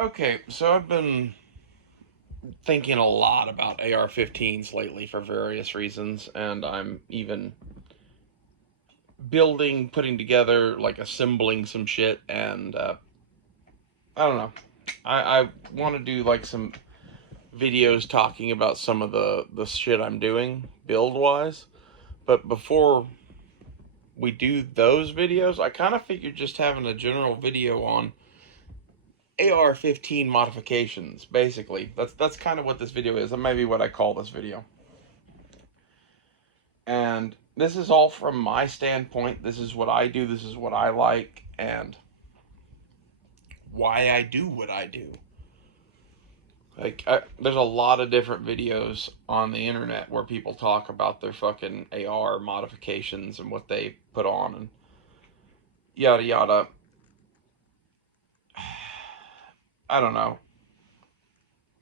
Okay, so I've been thinking a lot about AR-15s lately for various reasons, and I'm even putting together, like assembling some shit, and I don't know. I want to do like some videos talking about some of the shit I'm doing build wise, but before we do those videos, I kind of figured just having a general video on AR-15 modifications. Basically, that's kind of what this video is. That may be what I call this video. And this is all from my standpoint. This is what I do. This is what I like, and why I do what I do. There's a lot of different videos on the internet where people talk about their fucking AR modifications and what they put on and yada yada. I don't know.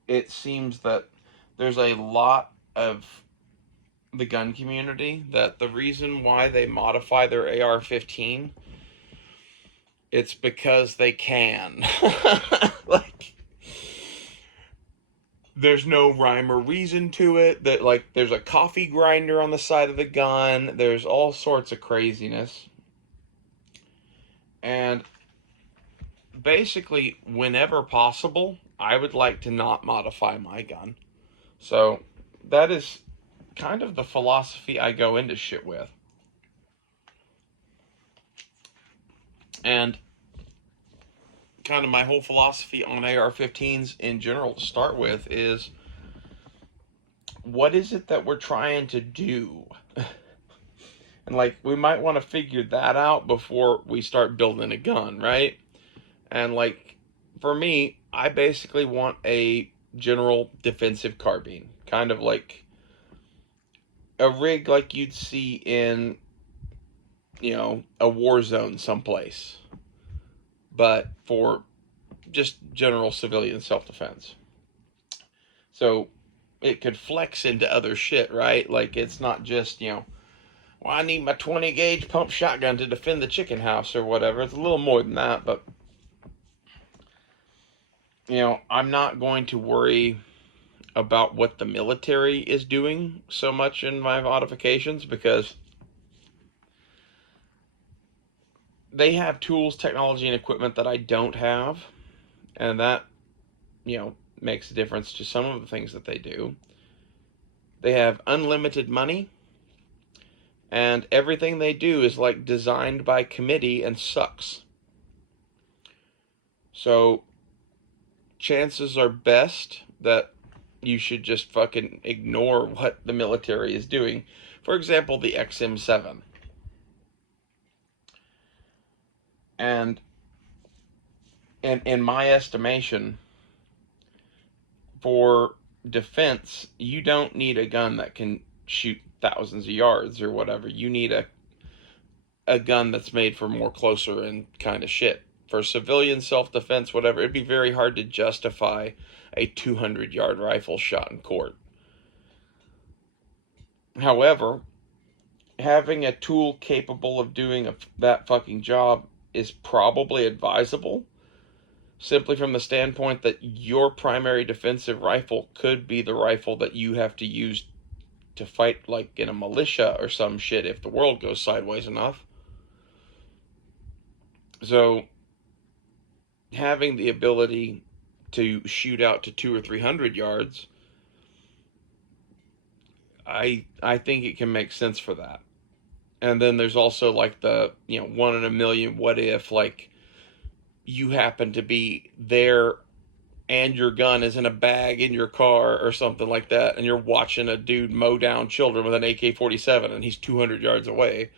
It seems that there's a lot of the gun community that the reason why they modify their AR-15, it's because they can. Like, there's no rhyme or reason to it. That, like, there's a coffee grinder on the side of the gun. There's all sorts of craziness. And basically, whenever possible, I would like to not modify my gun. So that is kind of the philosophy I go into shit with. And kind of my whole philosophy on AR-15s in general to start with is, what is it that we're trying to do? And like, we might want to figure that out before we start building a gun, right? And like, for me, I basically want a general defensive carbine, kind of like a rig like you'd see in, a war zone someplace, but for just general civilian self-defense. So it could flex into other shit, right? Like, it's not just, well, I need my 20 gauge pump shotgun to defend the chicken house or whatever. It's a little more than that, but I'm not going to worry about what the military is doing so much in my modifications, because they have tools, technology, and equipment that I don't have, and that, makes a difference to some of the things that they do. They have unlimited money, and everything they do is like designed by committee and sucks. So chances are best that you should just fucking ignore what the military is doing. For example, the XM7. And in my estimation, for defense, you don't need a gun that can shoot thousands of yards or whatever. You need a gun that's made for more closer and kind of shit. For civilian self-defense, whatever, it'd be very hard to justify a 200-yard rifle shot in court. However, having a tool capable of doing that fucking job is probably advisable, simply from the standpoint that your primary defensive rifle could be the rifle that you have to use to fight, like in a militia or some shit, if the world goes sideways enough. So having the ability to shoot out to 200 or 300 yards, I think it can make sense for that. And then there's also like the 1 in a million what if, like, you happen to be there and your gun is in a bag in your car or something like that, and you're watching a dude mow down children with an AK-47 and he's 200 yards away.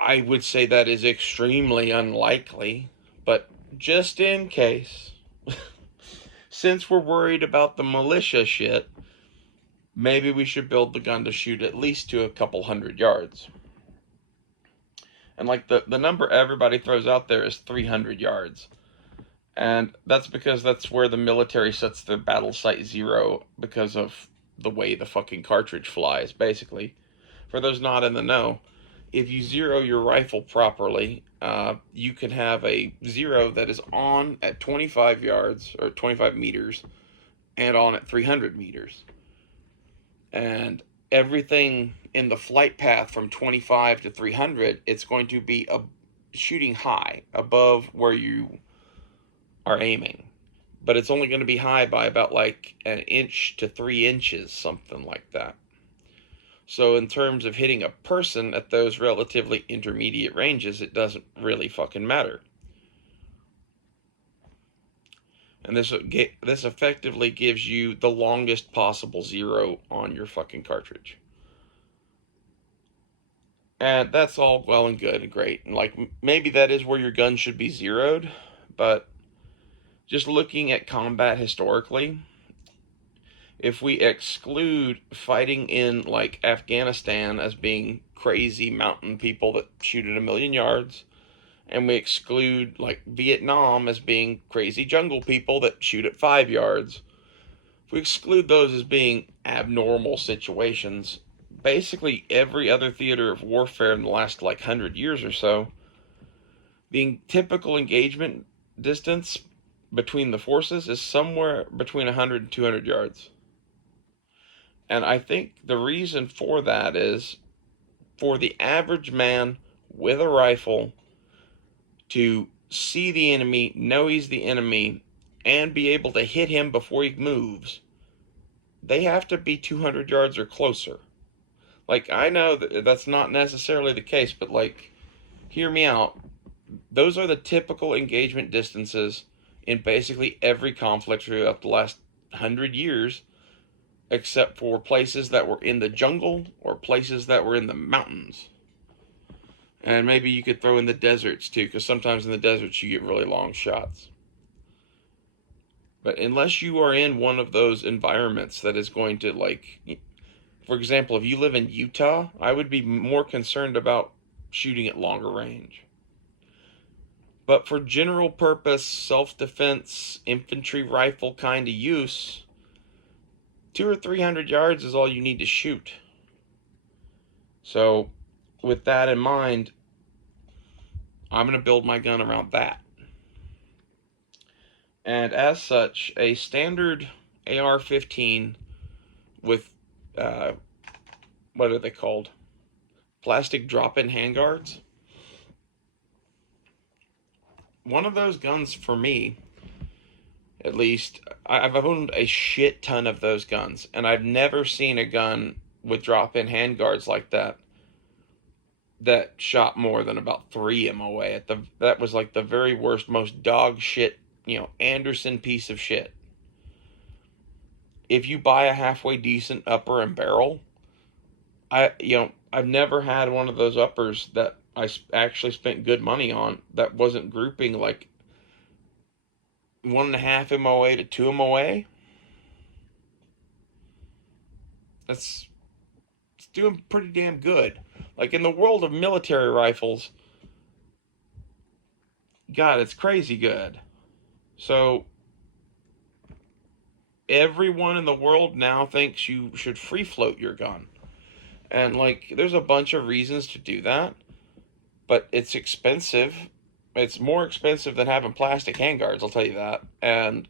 I would say that is extremely unlikely, but just in case, since we're worried about the militia shit, maybe we should build the gun to shoot at least to a couple 100 yards. And like, the number everybody throws out there is 300 yards. And that's because that's where the military sets their battle sight zero, because of the way the fucking cartridge flies, basically. For those not in the know, if you zero your rifle properly, you can have a zero that is on at 25 yards or 25 meters and on at 300 meters. And everything in the flight path from 25 to 300, it's going to be shooting high above where you are aiming. But it's only going to be high by about like an inch to 3 inches, something like that. So, in terms of hitting a person at those relatively intermediate ranges, it doesn't really fucking matter. And this effectively gives you the longest possible zero on your fucking cartridge. And that's all well and good and great. And like maybe that is where your gun should be zeroed, but just looking at combat historically, if we exclude fighting in like Afghanistan as being crazy mountain people that shoot at a million yards, and we exclude like Vietnam as being crazy jungle people that shoot at 5 yards, if we exclude those as being abnormal situations, basically every other theater of warfare in the last like 100 years or so, the typical engagement distance between the forces is somewhere between 100 and 200 yards. And I think the reason for that is for the average man with a rifle to see the enemy, know he's the enemy, and be able to hit him before he moves, they have to be 200 yards or closer. Like, I know that that's not necessarily the case, but, like, hear me out. Those are the typical engagement distances in basically every conflict throughout the last 100 years, except for places that were in the jungle or places that were in the mountains. And maybe you could throw in the deserts too, because sometimes in the deserts you get really long shots. But unless you are in one of those environments that is going to, like, for example, if you live in Utah, I would be more concerned about shooting at longer range. But for general purpose, self-defense, infantry rifle kind of use, 200 or 300 yards is all you need to shoot. So, with that in mind, I'm going to build my gun around that. And as such, a standard AR-15 with, uh, what are they called? Plastic drop-in handguards. One of those guns, for me, at least, I've owned a shit ton of those guns, and I've never seen a gun with drop-in handguards like that shot more than about 3 MOA. That was like the very worst, most dog shit, Anderson piece of shit. If you buy a halfway decent upper and barrel, I've never had one of those uppers that I actually spent good money on that wasn't grouping like 1.5 MOA to 2 MOA. That's it's doing pretty damn good. Like in the world of military rifles, God, it's crazy good. So everyone in the world now thinks you should free float your gun. And like there's a bunch of reasons to do that, but it's expensive. It's more expensive than having plastic handguards, I'll tell you that. And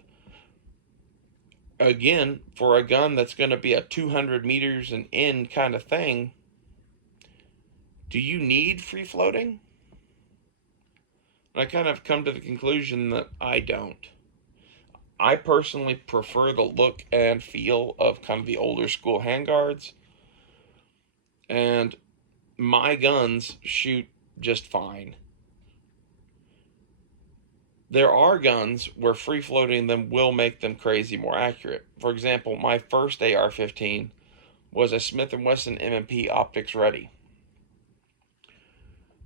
again, for a gun that's going to be a 200 meters and in kind of thing, do you need free floating? And I kind of come to the conclusion that I don't. I personally prefer the look and feel of kind of the older school handguards, and my guns shoot just fine. There are guns where free floating them will make them crazy more accurate. For example, my first AR-15 was a Smith & Wesson M&P Optics Ready.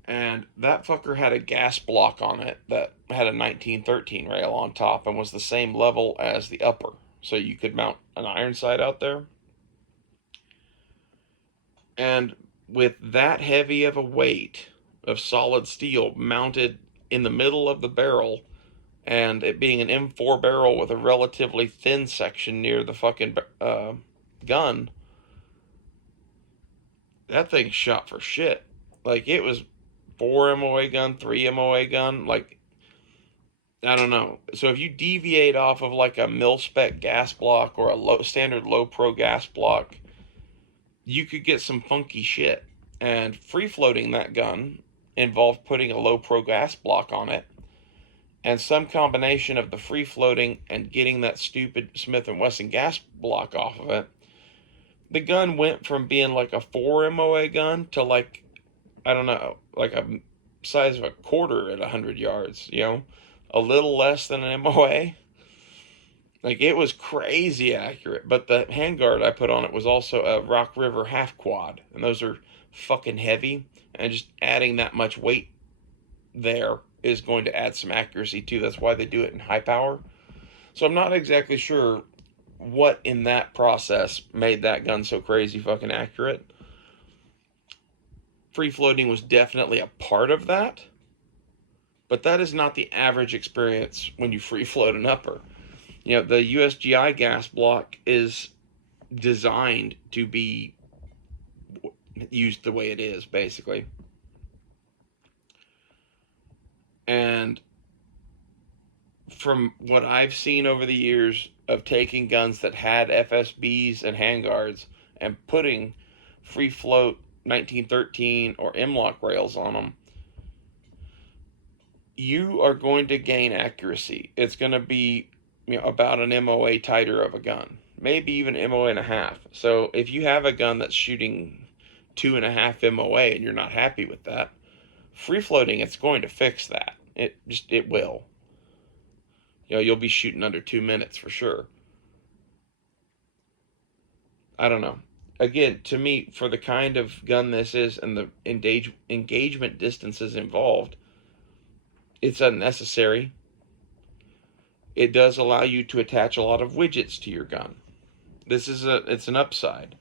And that fucker had a gas block on it that had a 1913 rail on top and was the same level as the upper. So you could mount an iron sight out there. And with that heavy of a weight of solid steel mounted in the middle of the barrel, and it being an M4 barrel with a relatively thin section near the fucking gun, that thing shot for shit. Like it was 4 MOA gun, 3 MOA gun, like I don't know. So if you deviate off of like a mil spec gas block or a standard low pro gas block, you could get some funky shit. And free floating that gun involved putting a low pro gas block on it and some combination of the free floating and getting that stupid Smith and Wesson gas block off of it. The gun went from being like a 4 MOA gun to like, I don't know, like a size of a quarter at 100 yards, you know, a little less than an MOA. Like it was crazy accurate, but the handguard I put on it was also a Rock River half quad, and those are fucking heavy, and just adding that much weight there is going to add some accuracy too. That's why they do it in high power. So I'm not exactly sure what in that process made that gun so crazy fucking accurate. Free floating was definitely a part of that, but that is not the average experience when you free float an upper. You know, the USGI gas block is designed to be used the way it is, basically. And from what I've seen over the years of taking guns that had FSBs and handguards and putting free float 1913 or M-LOK rails on them, you are going to gain accuracy. It's going to be, you know, about an MOA tighter of a gun, maybe even MOA and a half. So if you have a gun that's shooting 2.5 MOA and you're not happy with that, free floating, it's going to fix that. It will. You know, you'll be shooting under 2 minutes for sure. I don't know. Again, to me, for the kind of gun this is and the engagement distances involved, it's unnecessary. It does allow you to attach a lot of widgets to your gun. It's an upside.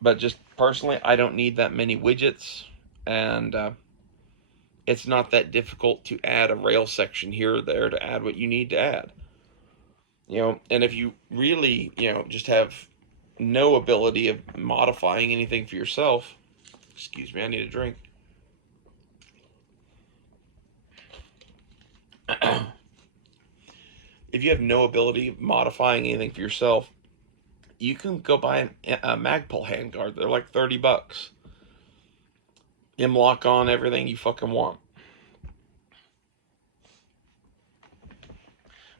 But just personally, I don't need that many widgets, and it's not that difficult to add a rail section here or there to add what you need to add. You know, and if you really, you know, just have no ability of modifying anything for yourself, excuse me, I need a drink. If you have no ability of modifying anything for yourself, you can go buy a Magpul handguard. They're like $30. M-LOK on everything you fucking want.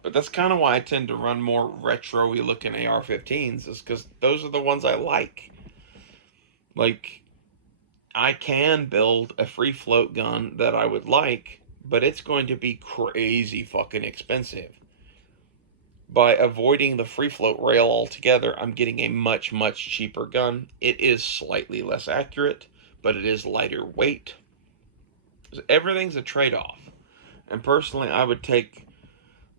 But that's kind of why I tend to run more retro-y looking AR-15s, is because those are the ones I like. Like, I can build a free float gun that I would like, but it's going to be crazy fucking expensive. By avoiding the free float rail altogether, I'm getting a much, much cheaper gun. It is slightly less accurate, but it is lighter weight. Everything's a trade-off. And personally, I would take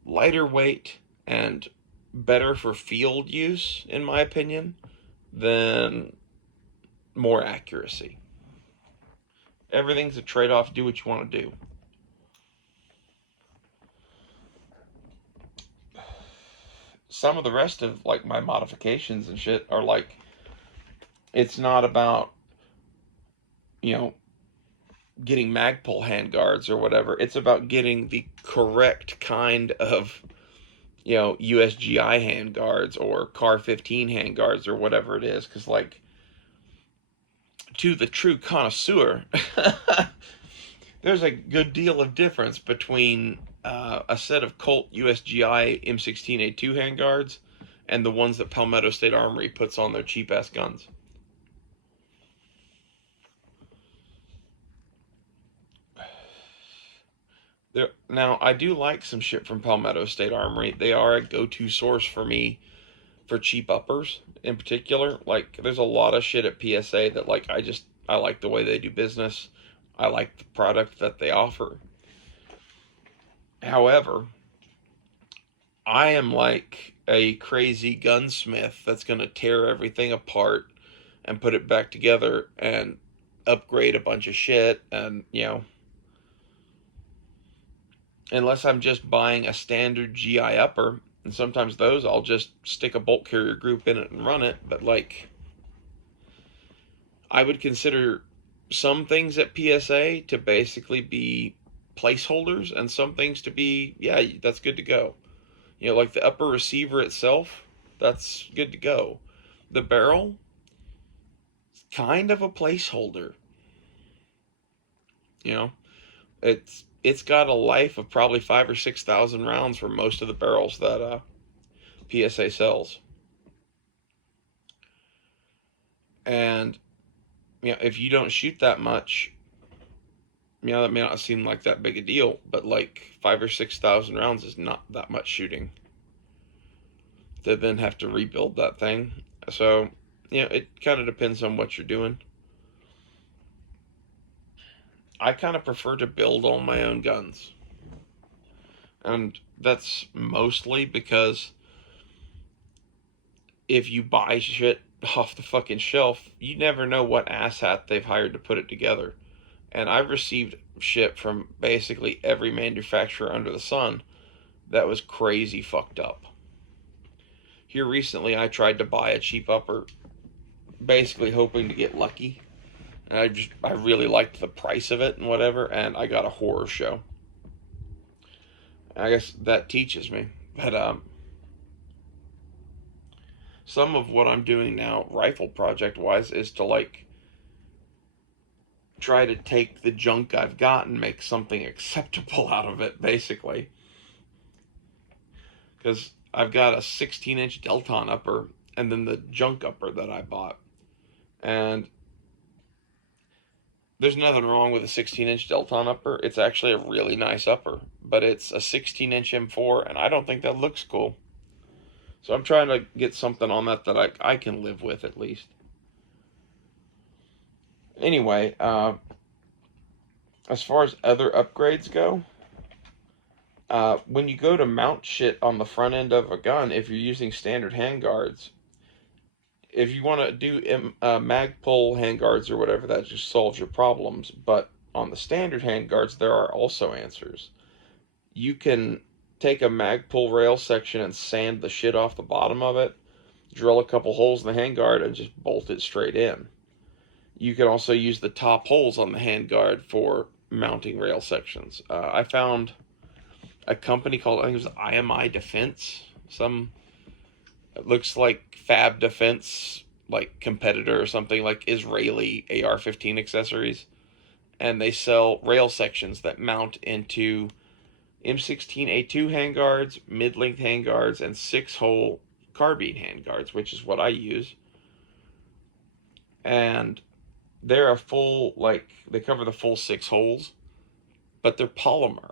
lighter weight and better for field use, in my opinion, than more accuracy. Everything's a trade-off. Do what you want to do. Some of the rest of like my modifications and shit are like, it's not about, you know, getting Magpul handguards or whatever. It's about getting the correct kind of, you know, USGI handguards or Ar15 handguards or whatever it is. Because, like, to the true connoisseur, there's a good deal of difference between a set of Colt USGI M16A2 handguards and the ones that Palmetto State Armory puts on their cheap-ass guns. Now, I do like some shit from Palmetto State Armory. They are a go-to source for me for cheap uppers in particular. Like, there's a lot of shit at PSA that, like, I like the way they do business. I like the product that they offer. However, I am like a crazy gunsmith that's going to tear everything apart and put it back together and upgrade a bunch of shit. And, you know, unless I'm just buying a standard GI upper, and sometimes those I'll just stick a bolt carrier group in it and run it. But, like, I would consider some things at PSA to basically be placeholders and some things to be, yeah, that's good to go. Like the upper receiver itself, that's good to go. The barrel, kind of a placeholder. You know, it's got a life of probably 5 or 6 thousand rounds for most of the barrels that PSA sells. And if you don't shoot that much, that may not seem like that big a deal, but like 5 or 6 thousand rounds is not that much shooting. To then have to rebuild that thing. So, it kind of depends on what you're doing. I kind of prefer to build all my own guns. And that's mostly because if you buy shit off the fucking shelf, you never know what asshat they've hired to put it together. And I've received shit from basically every manufacturer under the sun that was crazy fucked up. Here recently, I tried to buy a cheap upper, basically hoping to get lucky. And I really liked the price of it and whatever, and I got a horror show. I guess that teaches me. But some of what I'm doing now, rifle project wise, is to like try to take the junk I've got and make something acceptable out of it, basically. Because I've got a 16-inch Delton upper and then the junk upper that I bought. And there's nothing wrong with a 16-inch Delton upper. It's actually a really nice upper. But it's a 16-inch M4, and I don't think that looks cool. So I'm trying to get something on that I can live with at least. Anyway, as far as other upgrades go, when you go to mount shit on the front end of a gun, if you're using standard handguards, if you want to do mag pull handguards or whatever, that just solves your problems. But on the standard handguards, there are also answers. You can take a mag pull rail section and sand the shit off the bottom of it, drill a couple holes in the handguard, and just bolt it straight in. You can also use the top holes on the handguard for mounting rail sections. I found a company called, I think it was IMI Defense. It looks like Fab Defense, like competitor or something, like Israeli AR-15 accessories. And they sell rail sections that mount into M16A2 handguards, mid-length handguards, and 6-hole carbine handguards, which is what I use. And they're a full, they cover the full 6 holes, but they're polymer.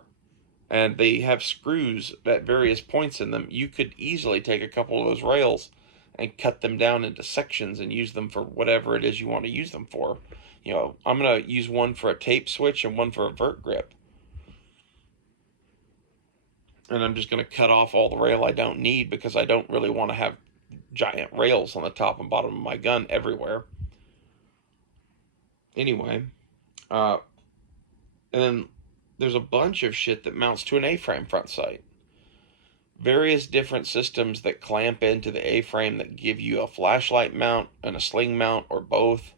And they have screws at various points in them. You could easily take a couple of those rails and cut them down into sections and use them for whatever it is you want to use them for. I'm going to use one for a tape switch and one for a vert grip. And I'm just going to cut off all the rail I don't need because I don't really want to have giant rails on the top and bottom of my gun everywhere. Anyway, and then there's a bunch of shit that mounts to an A-frame front sight. Various different systems that clamp into the A-frame that give you a flashlight mount and a sling mount or both.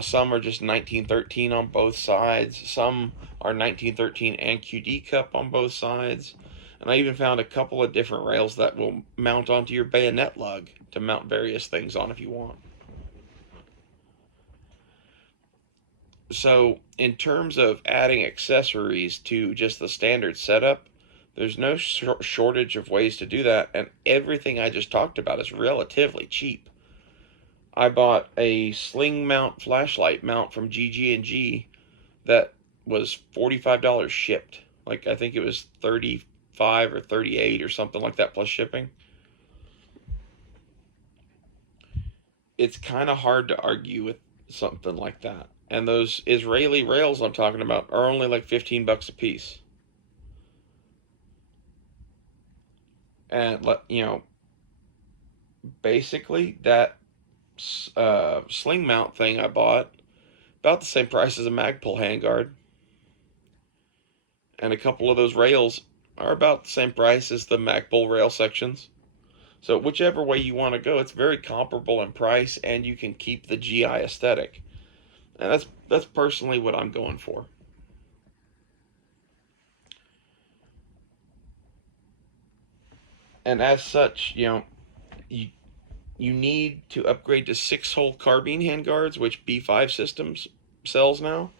Some are just 1913 on both sides. Some are 1913 and QD cup on both sides. And I even found a couple of different rails that will mount onto your bayonet lug to mount various things on if you want. So, in terms of adding accessories to just the standard setup, there's no shortage of ways to do that, and everything I just talked about is relatively cheap. I bought a sling mount flashlight mount from GG&G that was $45 shipped. I think it was 35 or 38 or something like that plus shipping. It's kind of hard to argue with something like that. And those Israeli rails I'm talking about are only like $15 a piece. And basically that sling mount thing I bought about the same price as a Magpul handguard, and a couple of those rails are about the same price as the Magpul rail sections. So whichever way you want to go, it's very comparable in price, and you can keep the GI aesthetic. And that's personally what I'm going for. And as such, you you need to upgrade to 6-hole carbine handguards, which B5 Systems sells now,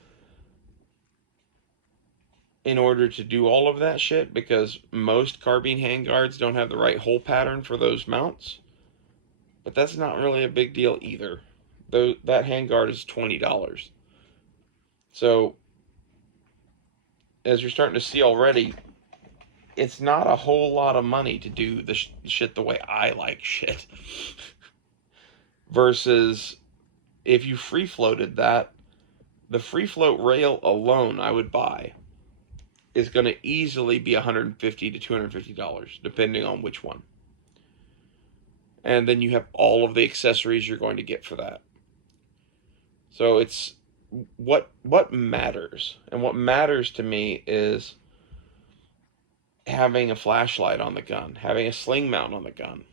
in order to do all of that shit, because most carbine handguards don't have the right hole pattern for those mounts. But that's not really a big deal either. Though that handguard is $20. So as you're starting to see already, it's not a whole lot of money to do the shit the way I like shit. Versus if you free floated that, the free float rail alone I would buy is going to easily be $150 to $250, depending on which one. And then you have all of the accessories you're going to get for that. So it's what matters. And what matters to me is having a flashlight on the gun, having a sling mount on the gun.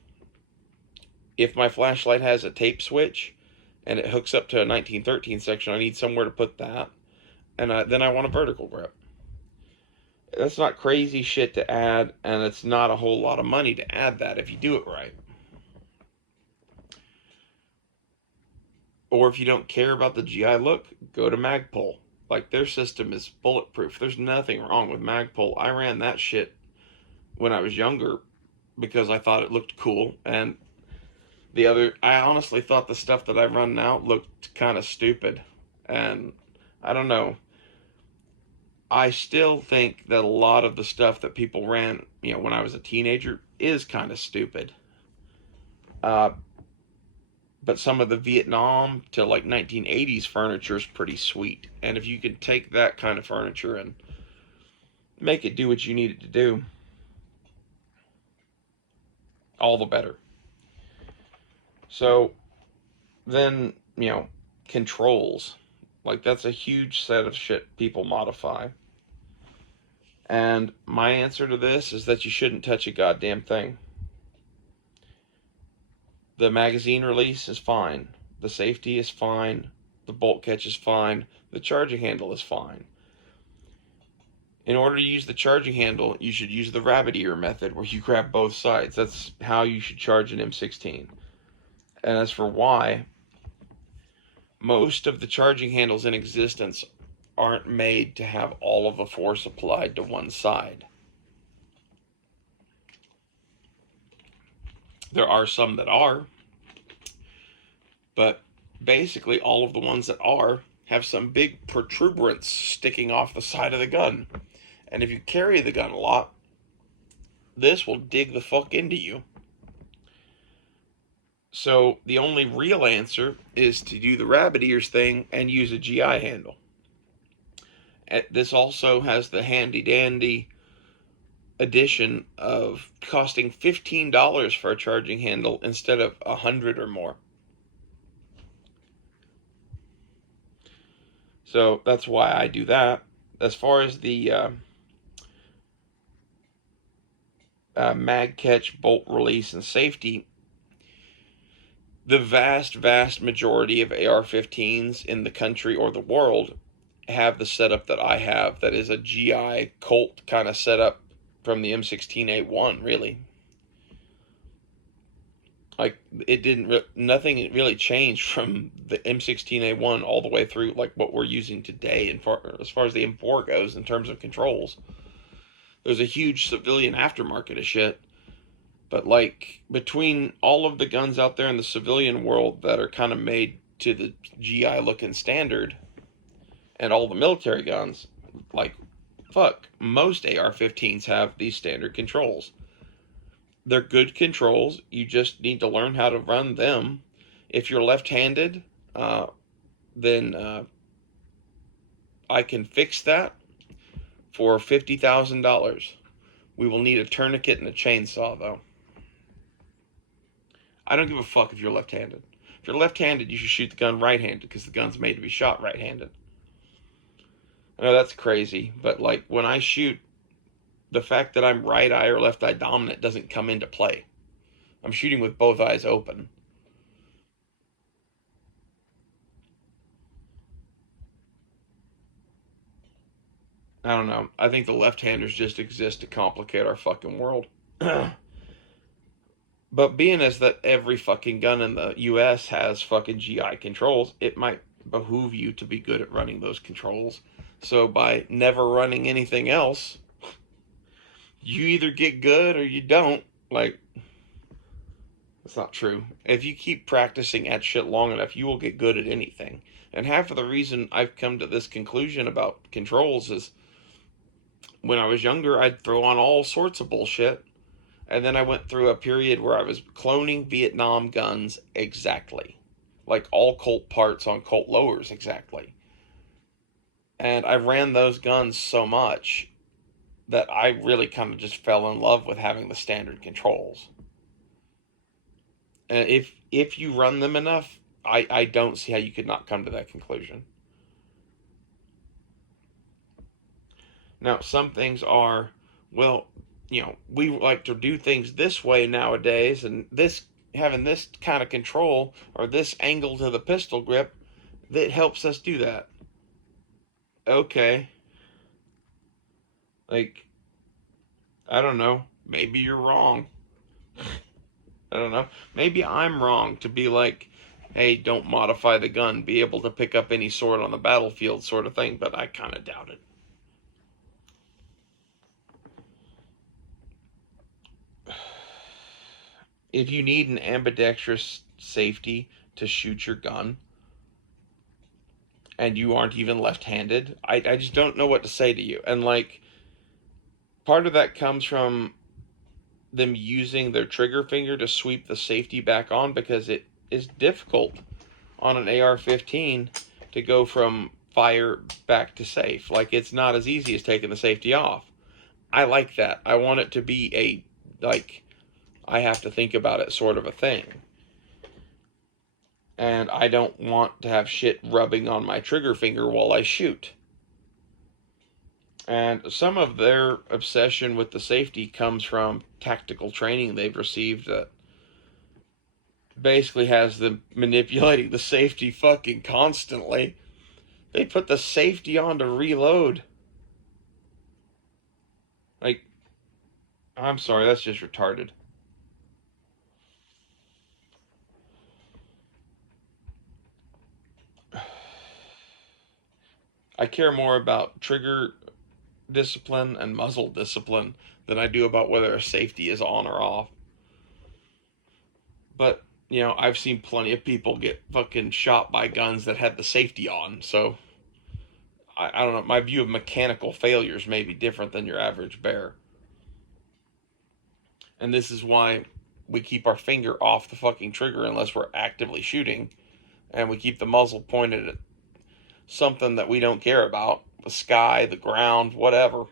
If my flashlight has a tape switch and it hooks up to a 1913 section, I need somewhere to put that. And then I want a vertical grip. That's not crazy shit to add, and it's not a whole lot of money to add that if you do it right. Or if you don't care about the GI look, go to Magpul. Like, their system is bulletproof. There's nothing wrong with Magpul. I ran that shit when I was younger because I thought it looked cool. And I honestly thought the stuff that I run now looked kind of stupid. And I don't know. I still think that a lot of the stuff that people ran, when I was a teenager, is kind of stupid. But some of the Vietnam to like 1980s furniture is pretty sweet. And if you can take that kind of furniture and make it do what you need it to do, all the better. So then, controls. Like, that's a huge set of shit people modify. And my answer to this is that you shouldn't touch a goddamn thing. The magazine release is fine. The safety is fine. The bolt catch is fine. The charging handle is fine. In order to use the charging handle, you should use the rabbit ear method, where you grab both sides. That's how you should charge an M16. And as for why, most of the charging handles in existence aren't made to have all of the force applied to one side. There are some that are, but basically all of the ones that are have some big protuberance sticking off the side of the gun. And if you carry the gun a lot, this will dig the fuck into you. So the only real answer is to do the rabbit ears thing and use a GI handle. This also has the handy dandy addition of costing $15 for a charging handle instead of $100 or more. So that's why I do that. As far as the mag catch, bolt release, and safety, the vast majority of AR-15s in the country or the world have the setup that I have, that is a GI Colt kind of setup from the M16A1, really. Like, nothing really changed from the M16A1 all the way through, like, what we're using today as far as the M4 goes in terms of controls. There's a huge civilian aftermarket of shit. But, like, between all of the guns out there in the civilian world that are kind of made to the GI looking standard, and all the military guns, like, fuck, most AR-15s have these standard controls. They're good controls. You just need to learn how to run them. If you're left-handed, then I can fix that for $50,000. We will need a tourniquet and a chainsaw, though. I don't give a fuck if you're left-handed. If you're left-handed, you should shoot the gun right-handed, because the gun's made to be shot right-handed. I know that's crazy, but, like, when I shoot, the fact that I'm right eye or left eye dominant doesn't come into play. I'm shooting with both eyes open. I don't know. I think the left-handers just exist to complicate our fucking world. But being as that every fucking gun in the US has fucking GI controls, it might behoove you to be good at running those controls. So by never running anything else, you either get good or you don't. Like, that's not true. If you keep practicing at shit long enough, you will get good at anything. And half of the reason I've come to this conclusion about controls is when I was younger, I'd throw on all sorts of bullshit. And then I went through a period where I was cloning Vietnam guns exactly. Like all Colt parts on Colt lowers exactly. And I ran those guns so much that I really kind of just fell in love with having the standard controls. And if you run them enough, I don't see how you could not come to that conclusion. Now, some things are, well, we like to do things this way nowadays, and this having this kind of control or this angle to the pistol grip that helps us do that. Okay, like, I don't know, maybe you're wrong. I don't know. Maybe I'm wrong to be like, hey, don't modify the gun, be able to pick up any sword on the battlefield sort of thing, but I kind of doubt it. If you need an ambidextrous safety to shoot your gun and you aren't even left-handed, I just don't know what to say to you. And like, part of that comes from them using their trigger finger to sweep the safety back on, because it is difficult on an AR-15 to go from fire back to safe. Like, it's not as easy as taking the safety off. I like that. I want it to be a, like, I have to think about it sort of a thing. And I don't want to have shit rubbing on my trigger finger while I shoot. And some of their obsession with the safety comes from tactical training they've received that basically has them manipulating the safety fucking constantly. They put the safety on to reload. Like, I'm sorry, that's just retarded. I care more about trigger discipline and muzzle discipline than I do about whether a safety is on or off. But, I've seen plenty of people get fucking shot by guns that had the safety on. So, I don't know. My view of mechanical failures may be different than your average bear. And this is why we keep our finger off the fucking trigger unless we're actively shooting. And we keep the muzzle pointed at something that we don't care about, the sky, the ground, whatever.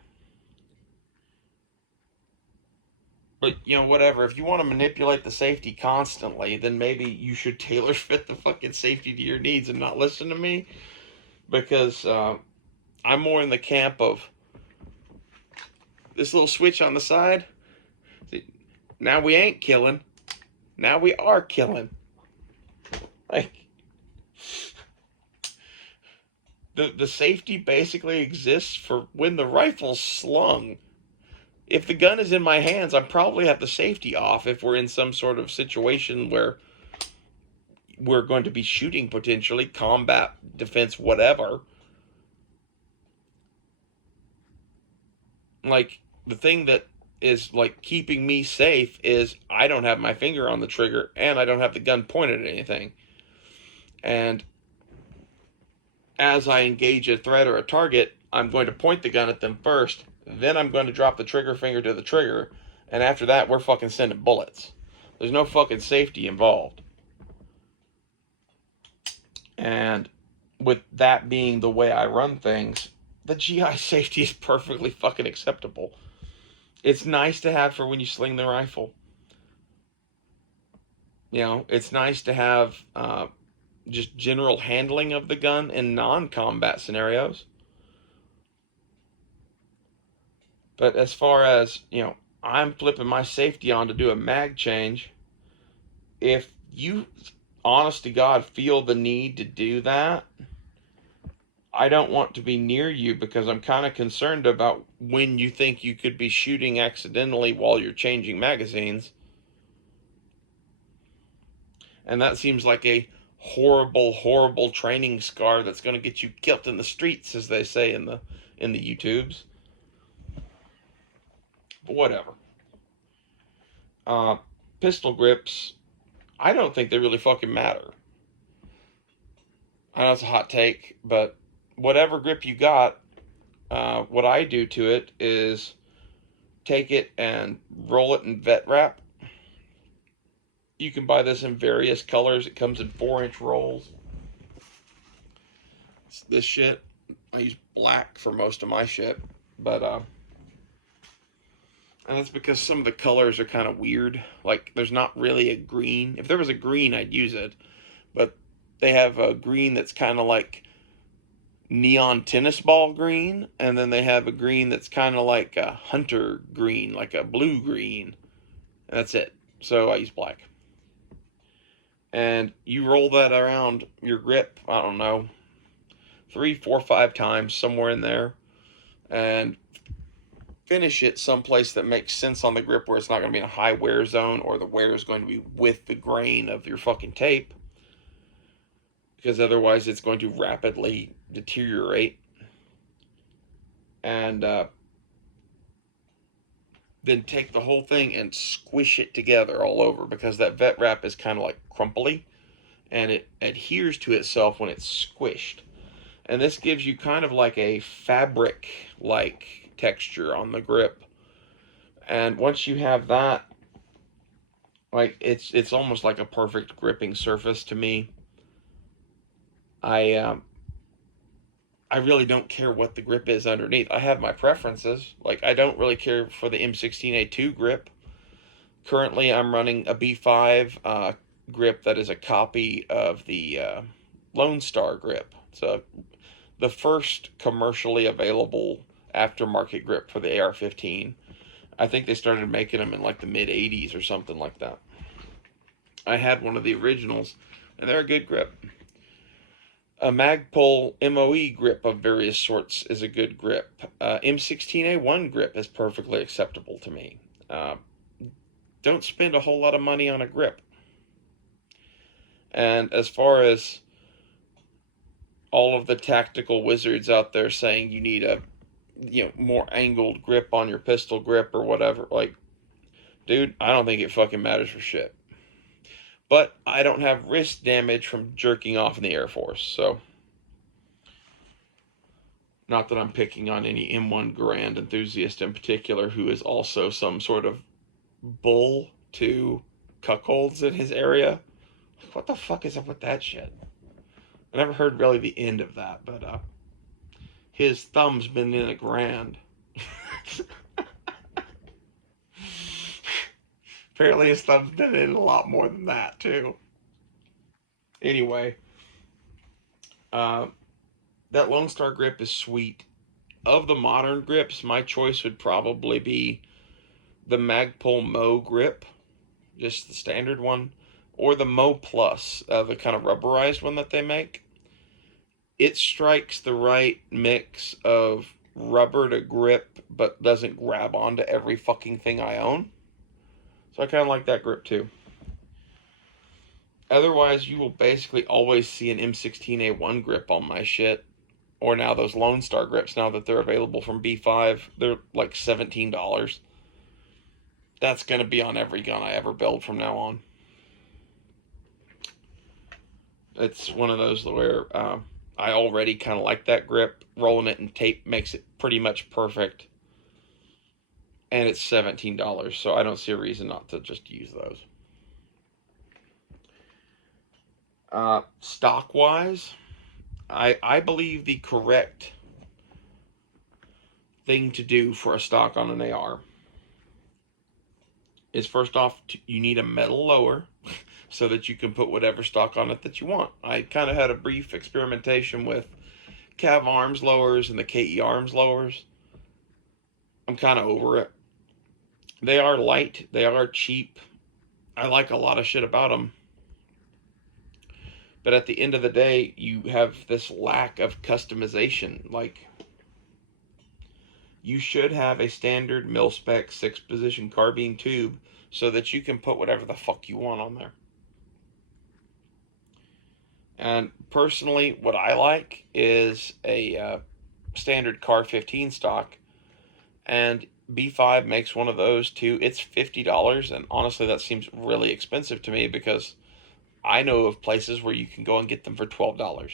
But, whatever. If you want to manipulate the safety constantly, then maybe you should tailor fit the fucking safety to your needs and not listen to me. Because I'm more in the camp of this little switch on the side. Now we ain't killing. Now we are killing. Like, the safety basically exists for when the rifle's slung. If the gun is in my hands, I probably have the safety off if we're in some sort of situation where we're going to be shooting potentially, combat, defense, whatever. Like, the thing that is like keeping me safe is I don't have my finger on the trigger and I don't have the gun pointed at anything. And as I engage a threat or a target, I'm going to point the gun at them first, then I'm going to drop the trigger finger to the trigger, and after that, we're fucking sending bullets. There's no fucking safety involved. And with that being the way I run things, the GI safety is perfectly fucking acceptable. It's nice to have for when you sling the rifle. It's nice to have just general handling of the gun in non-combat scenarios. But as far as, I'm flipping my safety on to do a mag change, if you, honest to God, feel the need to do that, I don't want to be near you because I'm kind of concerned about when you think you could be shooting accidentally while you're changing magazines. And that seems like a horrible, horrible training scar that's going to get you killed in the streets, as they say in the YouTubes. But whatever. Uh, Pistol grips, I don't think they really fucking matter. I know it's a hot take, but whatever grip you got, what I do to it is take it and roll it in vet wrap. You can buy this in various colors. It comes in 4-inch rolls. It's this shit. I use black for most of my shit, but and that's because some of the colors are kind of weird. Like there's not really a green. If there was a green, I'd use it, but they have a green that's kind of like neon tennis ball green, and then they have a green that's kind of like a hunter green, like a blue green. And that's it. So I use black. And you roll that around your grip, I don't know, 3, 4, 5 times, somewhere in there, and finish it someplace that makes sense on the grip where it's not going to be in a high wear zone or the wear is going to be with the grain of your fucking tape, because otherwise it's going to rapidly deteriorate. And then take the whole thing and squish it together all over, because that vet wrap is kind of like crumply and it adheres to itself when it's squished. And this gives you kind of like a fabric like texture on the grip. And once you have that, like it's almost like a perfect gripping surface to me. I really don't care what the grip is underneath. I have my preferences. Like, I don't really care for the M16A2 grip. Currently, I'm running a B5 grip that is a copy of the Lone Star grip. So, the first commercially available aftermarket grip for the AR-15. I think they started making them in like the mid-80s or something like that. I had one of the originals, and they're a good grip. A Magpul MOE grip of various sorts is a good grip. M16A1 grip is perfectly acceptable to me. Don't spend a whole lot of money on a grip. And as far as all of the tactical wizards out there saying you need a more angled grip on your pistol grip or whatever, like, dude, I don't think it fucking matters for shit. But I don't have wrist damage from jerking off in the Air Force, so not that I'm picking on any M1 Garand enthusiast in particular who is also some sort of bull to cuckolds in his area. What the fuck is up with that shit? I never heard really the end of that, but his thumb's been in a Garand. Apparently his thumb's been in a lot more than that, too. Anyway, that Lone Star grip is sweet. Of the modern grips, my choice would probably be the Magpul Mo grip, just the standard one, or the Mo Plus, the kind of rubberized one that they make. It strikes the right mix of rubber to grip, but doesn't grab onto every fucking thing I own. So I kind of like that grip too. Otherwise, you will basically always see an M16A1 grip on my shit. Or now those Lone Star grips, now that they're available from B5, they're like $17. That's going to be on every gun I ever build from now on. It's one of those where I already kind of like that grip. Rolling it in tape makes it pretty much perfect. And it's $17, so I don't see a reason not to just use those. Stock-wise, I believe the correct thing to do for a stock on an AR is, first off, you need a metal lower so that you can put whatever stock on it that you want. I kind of had a brief experimentation with Cav Arms lowers and the KE Arms lowers. I'm kind of over it. They are light. They are cheap. I like a lot of shit about them. But at the end of the day, you have this lack of customization. Like, you should have a standard mil-spec 6-position carbine tube so that you can put whatever the fuck you want on there. And personally, what I like is a standard Ar15 stock, and B5 makes one of those too. It's $50, and honestly, that seems really expensive to me because I know of places where you can go and get them for $12.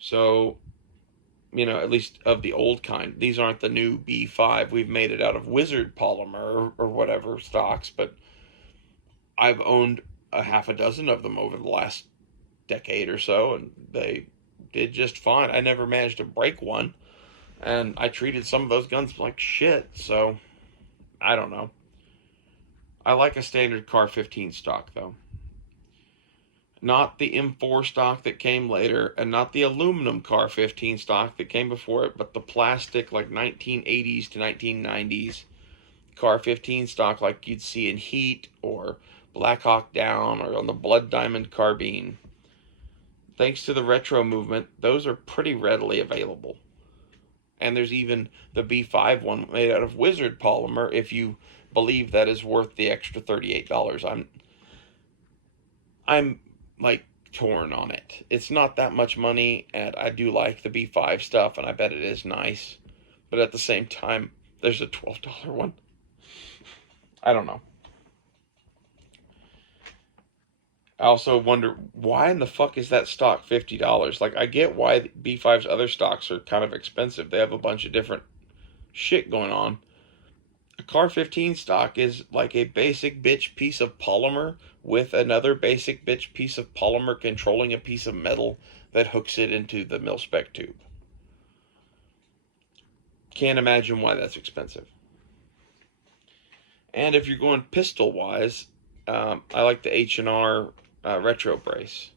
So, at least of the old kind. These aren't the new B5. We've made it out of Wizard polymer or whatever stocks, but I've owned a half a dozen of them over the last decade or so, and they did just fine. I never managed to break one, and I treated some of those guns like shit, so I don't know. I like a standard Ar15 stock, though. Not the M4 stock that came later, and not the aluminum Ar15 stock that came before it, but the plastic, like 1980s to 1990s Ar15 stock like you'd see in Heat or Black Hawk Down or on the Blood Diamond carbine. Thanks to the retro movement, those are pretty readily available. And there's even the B5 one made out of Wizard polymer if you believe that is worth the extra $38. I'm like torn on it. It's not that much money, and I do like the B5 stuff, and I bet it is nice. But at the same time, there's a $12 one. I don't know. I also wonder why in the fuck is that stock $50? Like, I get why B5's other stocks are kind of expensive. They have a bunch of different shit going on. A Ar15 stock is like a basic bitch piece of polymer with another basic bitch piece of polymer controlling a piece of metal that hooks it into the mil-spec tube. Can't imagine why that's expensive. And if you're going pistol-wise, I like the H&R retro brace.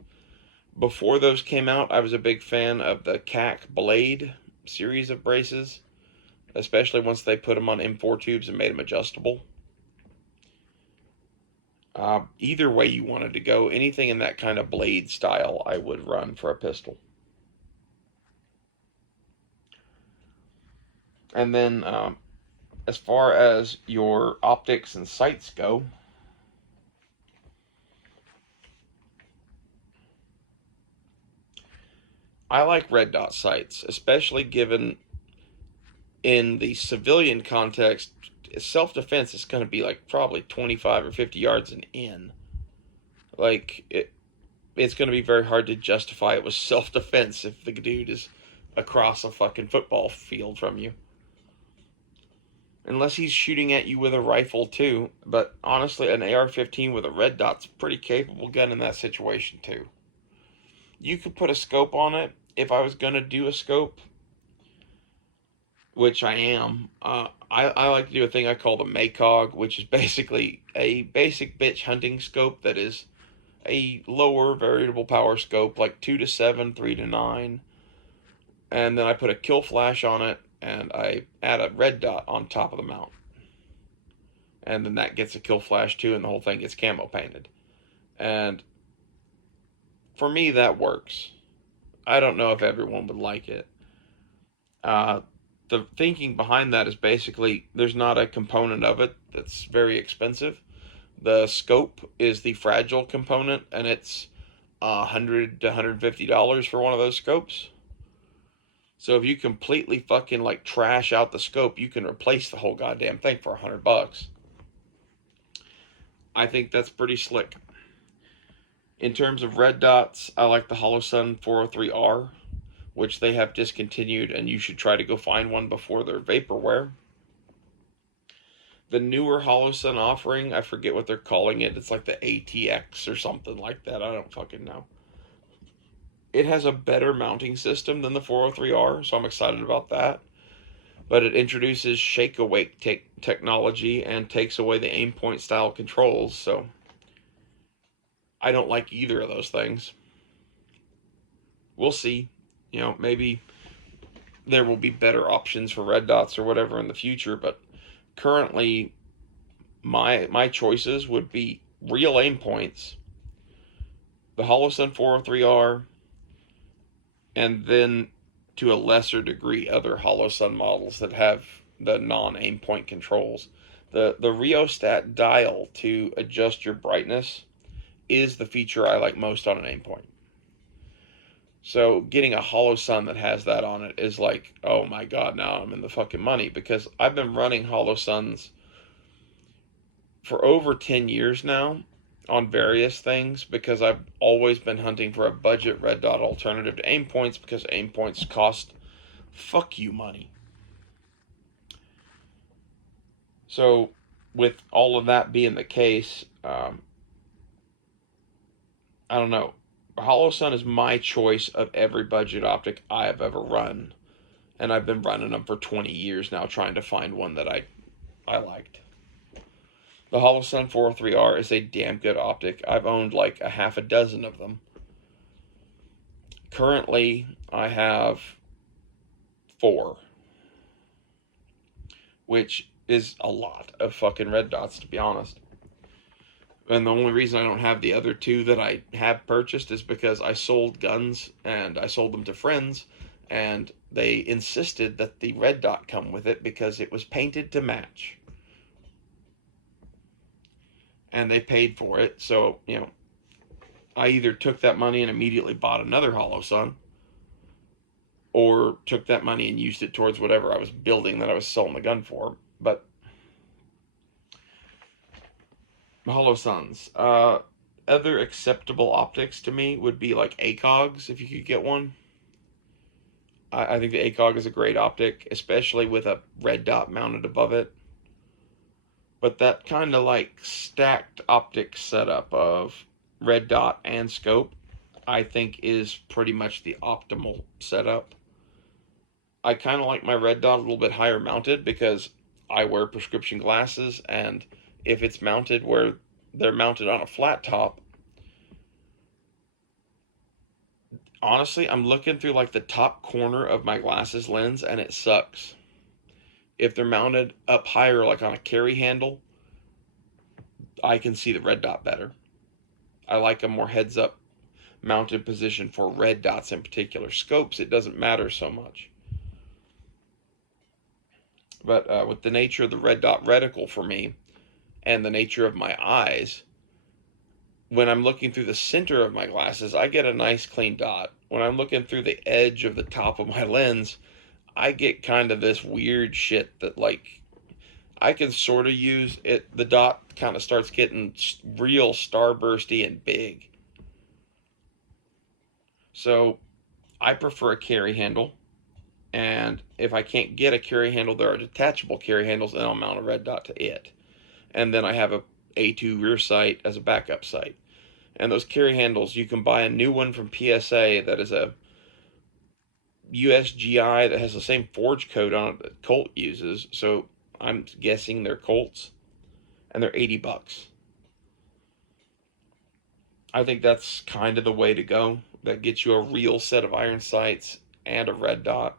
Before those came out, I was a big fan of the CAC Blade series of braces, especially once they put them on M4 tubes and made them adjustable. Either way you wanted to go, anything in that kind of blade style, I would run for a pistol. And then, as far as your optics and sights go, I like red dot sights, especially given in the civilian context, self-defense is going to be like probably 25 or 50 yards and in. Like, it's going to be very hard to justify it was self-defense if the dude is across a fucking football field from you. Unless he's shooting at you with a rifle too. But honestly, an AR-15 with a red dot's a pretty capable gun in that situation too. You could put a scope on it. If I was going to do a scope, which I am, I like to do a thing I call the MACOG, which is basically a basic bitch hunting scope that is a lower variable power scope, like 2 to 7, 3 to 9. And then I put a kill flash on it, and I add a red dot on top of the mount. And then that gets a kill flash too, and the whole thing gets camo painted. And for me, that works. I don't know if everyone would like it. The thinking behind that is basically there's not a component of it that's very expensive. The scope is the fragile component, and it's $100 to $150 for one of those scopes. So if you completely fucking like trash out the scope, you can replace the whole goddamn thing for $100. I think that's pretty slick. In terms of red dots, I like the Holosun 403R, which they have discontinued, and you should try to go find one before they're vaporware. The newer Holosun offering, I forget what they're calling it. It's like the ATX or something like that. I don't fucking know. It has a better mounting system than the 403R, so I'm excited about that. But it introduces shake-awake technology and takes away the aim point style controls, so I don't like either of those things. We'll see. Maybe there will be better options for red dots or whatever in the future, but currently my choices would be real aim points the Holosun 403R, and then to a lesser degree other Holosun models that have the non-aim point controls. The rheostat dial to adjust your brightness is the feature I like most on an aim point. So getting a Holosun that has that on it is like, oh my god, now I'm in the fucking money, because I've been running Holosuns for over 10 years now on various things, because I've always been hunting for a budget red dot alternative to aim points, because aim points cost fuck you money. So with all of that being the case, I don't know. Holosun is my choice of every budget optic I have ever run, and I've been running them for 20 years now, trying to find one that I liked. The Holosun 403R is a damn good optic. I've owned like a half a dozen of them. Currently, I have 4, which is a lot of fucking red dots, to be honest. And the only reason I don't have the other 2 that I have purchased is because I sold guns, and I sold them to friends, and they insisted that the red dot come with it because it was painted to match. And they paid for it, so, I either took that money and immediately bought another Holosun, or took that money and used it towards whatever I was building that I was selling the gun for. But Holosuns. Other acceptable optics to me would be like ACOGs, if you could get one. I think the ACOG is a great optic, especially with a red dot mounted above it. But that kind of like stacked optic setup of red dot and scope, I think is pretty much the optimal setup. I kind of like my red dot a little bit higher mounted because I wear prescription glasses, and if it's mounted where they're mounted on a flat top, honestly, I'm looking through like the top corner of my glasses lens and it sucks. If they're mounted up higher, like on a carry handle, I can see the red dot better. I like a more heads up mounted position for red dots in particular. Scopes, it doesn't matter so much. But with the nature of the red dot reticle for me, and the nature of my eyes, when I'm looking through the center of my glasses, I get a nice clean dot. When I'm looking through the edge of the top of my lens, I get kind of this weird shit that, like, I can sort of use it. The dot kind of starts getting real starbursty and big. So I prefer a carry handle. And if I can't get a carry handle, there are detachable carry handles, and I'll mount a red dot to it. And then I have a A2 rear sight as a backup sight. And those carry handles, you can buy a new one from PSA that is a USGI that has the same forge code on it that Colt uses. So I'm guessing they're Colts, and they're $80. I think that's kind of the way to go. That gets you a real set of iron sights and a red dot.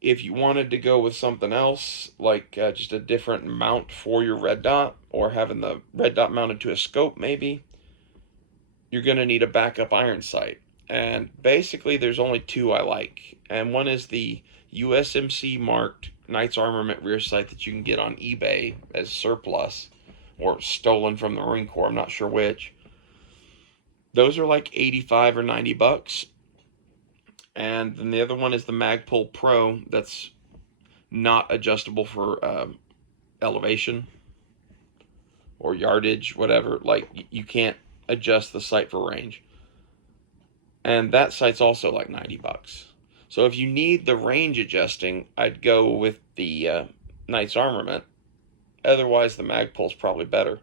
If you wanted to go with something else, like just a different mount for your red dot, or having the red dot mounted to a scope maybe, you're going to need a backup iron sight. And basically there's only 2 I like. And one is the USMC marked Knights Armament rear sight that you can get on eBay as surplus, or stolen from the Marine Corps, I'm not sure which. Those are like 85 or $90. And then the other one is the Magpul Pro that's not adjustable for elevation or yardage, whatever. Like, you can't adjust the sight for range. And that sight's also like $90. So if you need the range adjusting, I'd go with the Knights Armament. Otherwise, the Magpul's probably better.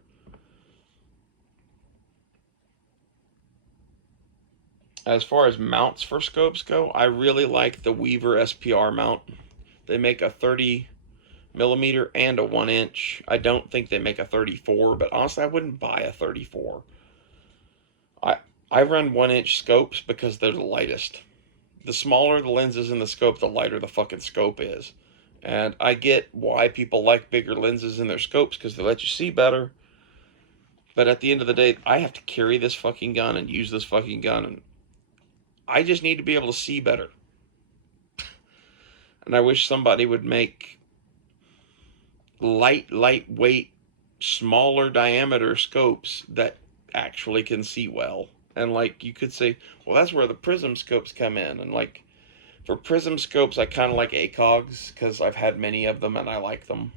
As far as mounts for scopes go, I really like the Weaver SPR mount. They make a 30 millimeter and a 1-inch. I don't think they make a 34, but honestly, I wouldn't buy a 34. I run 1-inch scopes because they're the lightest. The smaller the lenses in the scope, the lighter the fucking scope is. And I get why people like bigger lenses in their scopes, because they let you see better. But at the end of the day, I have to carry this fucking gun and use this fucking gun, and I just need to be able to see better. And I wish somebody would make lightweight, smaller diameter scopes that actually can see well. And like you could say, well, that's where the prism scopes come in. And like for prism scopes, I kind of like ACOGs because I've had many of them and I like them.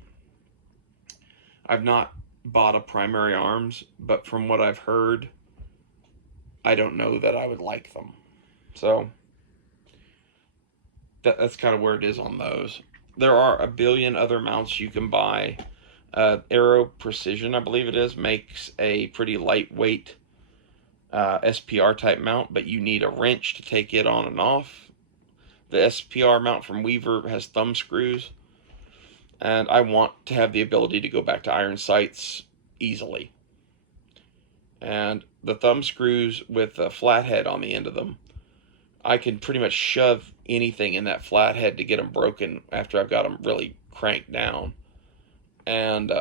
I've not bought a primary arms, but from what I've heard, I don't know that I would like them. So that's kind of where it is on those. There are a billion other mounts you can buy. Aero Precision, I believe it is, makes a pretty lightweight SPR type mount, but you need a wrench to take it on and off. The SPR mount from Weaver has thumb screws, and I want to have the ability to go back to iron sights easily. And the thumb screws with a flathead on the end of them, I can pretty much shove anything in that flathead to get them broken after I've got them really cranked down. And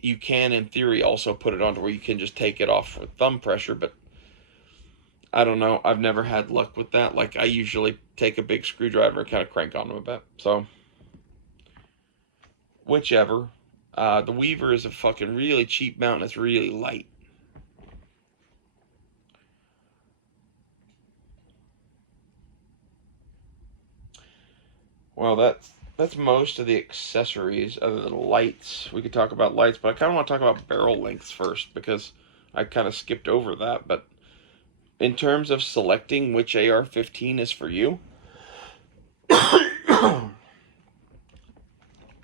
you can, in theory, also put it onto where you can just take it off for thumb pressure, but I don't know. I've never had luck with that. Like, I usually take a big screwdriver and kind of crank on them a bit. So, whichever. The Weaver is a fucking really cheap mount and it's really light. Well, that's most of the accessories other than lights. We could talk about lights, but I kind of want to talk about barrel lengths first because I kind of skipped over that. But in terms of selecting which AR-15 is for you,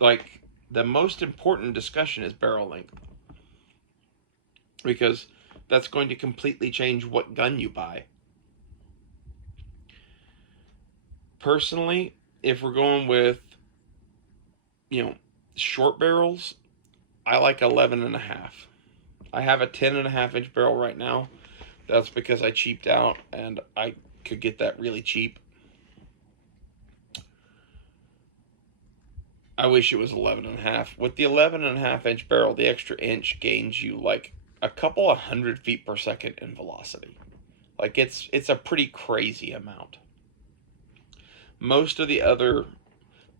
like the most important discussion is barrel length because that's going to completely change what gun you buy. Personally, if we're going with, short barrels, I like 11 and a half. I have a 10 and a half inch barrel right now. That's because I cheaped out and I could get that really cheap. I wish it was 11 and a half. With the 11 and a half inch barrel, the extra inch gains you like a couple of 100 feet per second in velocity. Like it's a pretty crazy amount. Most of the other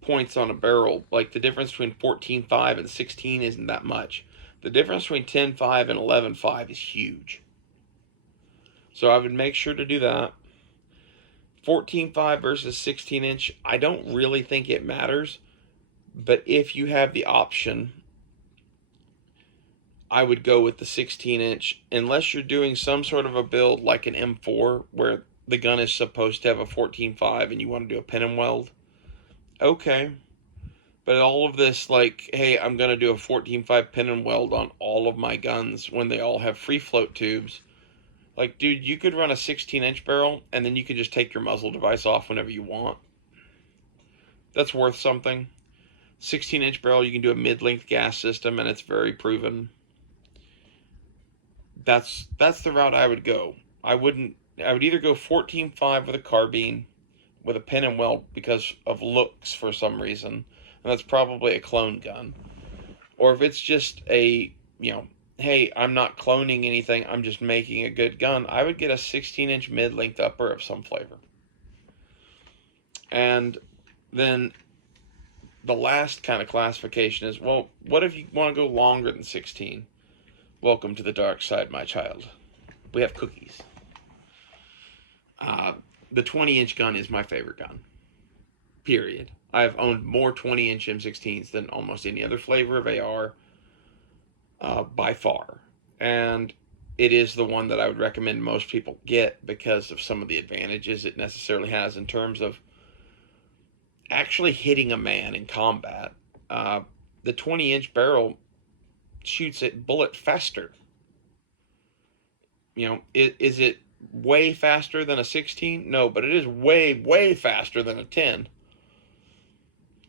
points on a barrel, like the difference between 14.5 and 16 isn't that much. The difference between 10.5 and 11.5 is huge. So I would make sure to do that. 14.5 versus 16 inch, I don't really think it matters. But if you have the option, I would go with the 16 inch unless you're doing some sort of a build like an M4 where the gun is supposed to have a 14.5 and you want to do a pin and weld. Okay. But all of this, like, hey, I'm going to do a 14.5 pin and weld on all of my guns when they all have free float tubes. Like, dude, you could run a 16 inch barrel and then you could just take your muzzle device off whenever you want. That's worth something. 16 inch barrel, you can do a mid-length gas system and it's very proven. That's the route I would go. I would either go 14.5 with a carbine with a pin and weld because of looks for some reason, and that's probably a clone gun. Or if it's just a, hey, I'm not cloning anything, I'm just making a good gun, I would get a 16 inch mid-length upper of some flavor. And then the last kind of classification is, well, what if you want to go longer than 16? Welcome to the dark side, my child. We have cookies. The 20-inch gun is my favorite gun. Period. I've owned more 20-inch M16s than almost any other flavor of AR by far. And it is the one that I would recommend most people get because of some of the advantages it necessarily has in terms of actually hitting a man in combat. The 20-inch barrel shoots a bullet faster. Is it way faster than a 16? No, but it is way faster than a 10.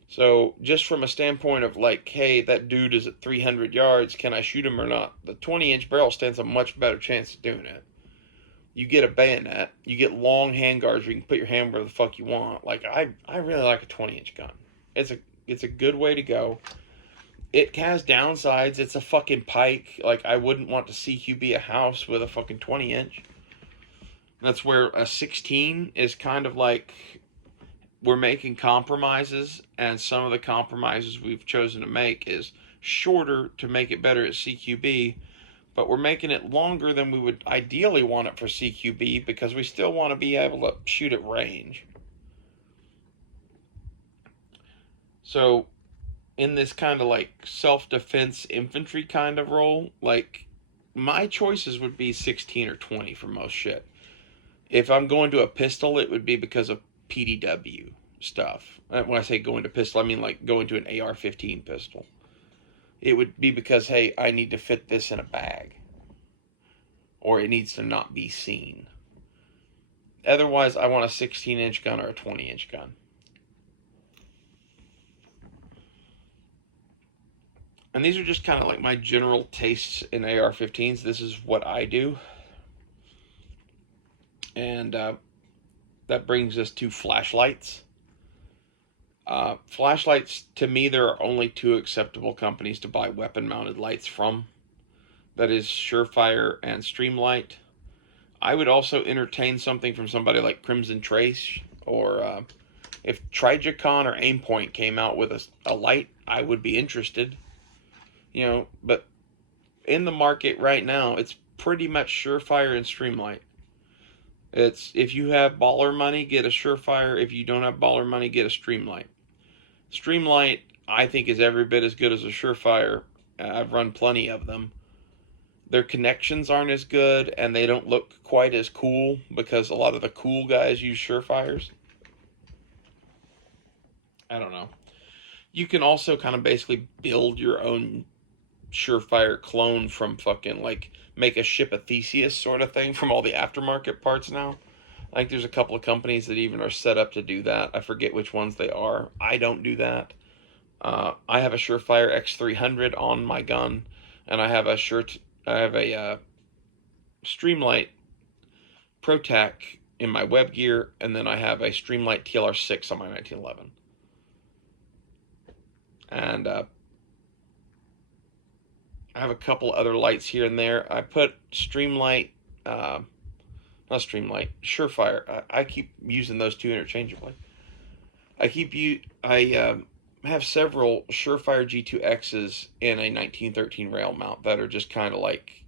So just from a standpoint of like, hey, that dude is at 300 yards, can I shoot him or not? The 20-inch barrel stands a much better chance of doing it. You get a bayonet, you get long handguards where you can put your hand where the fuck you want. Like I really like a 20-inch gun. It's a good way to go. it has downsides. It's a fucking Pike. Like, I wouldn't want to CQB a house with a fucking 20 inch. That's where a 16 is kind of like we're making compromises, and some of the compromises we've chosen to make is shorter to make it better at CQB, but we're making it longer than we would ideally want it for CQB because we still want to be able to shoot at range. So, in this kind of like self-defense infantry kind of role, like, my choices would be 16 or 20 for most shit. If I'm going to a pistol, it would be because of PDW stuff. When I say going to pistol, I mean like going to an AR-15 pistol. It would be because, hey, I need to fit this in a bag. Or it needs to not be seen. Otherwise, I want a 16-inch gun or a 20-inch gun. And these are just kind of like my general tastes in AR-15s. This is what I do. And that brings us to flashlights. Flashlights, to me, there are only two acceptable companies to buy weapon-mounted lights from. That is Surefire and Streamlight. I would also entertain something from somebody like Crimson Trace, or if Trijicon or Aimpoint came out with a light, I would be interested. You know, but in the market right now, it's pretty much Surefire and Streamlight. It's, if you have baller money, get a Surefire. If you don't have baller money, get a Streamlight. Streamlight, I think, is every bit as good as a Surefire. I've run plenty of them. Their connections aren't as good, and they don't look quite as cool because a lot of the cool guys use Surefires. I don't know. You can also kind of basically build your own Surefire clone from fucking, like, make a ship of Theseus sort of thing from all the aftermarket parts now. I think there's a couple of companies that even are set up to do that. I forget which ones they are. I don't do that. I have a Surefire X300 on my gun, and I have a Streamlight ProTac in my web gear, and then I have a Streamlight TLR6 on my 1911. And I have a couple other lights here and there. I put Streamlight, not Streamlight, Surefire. I keep using those two interchangeably. I have several Surefire G2Xs in a 1913 rail mount that are just kind of like,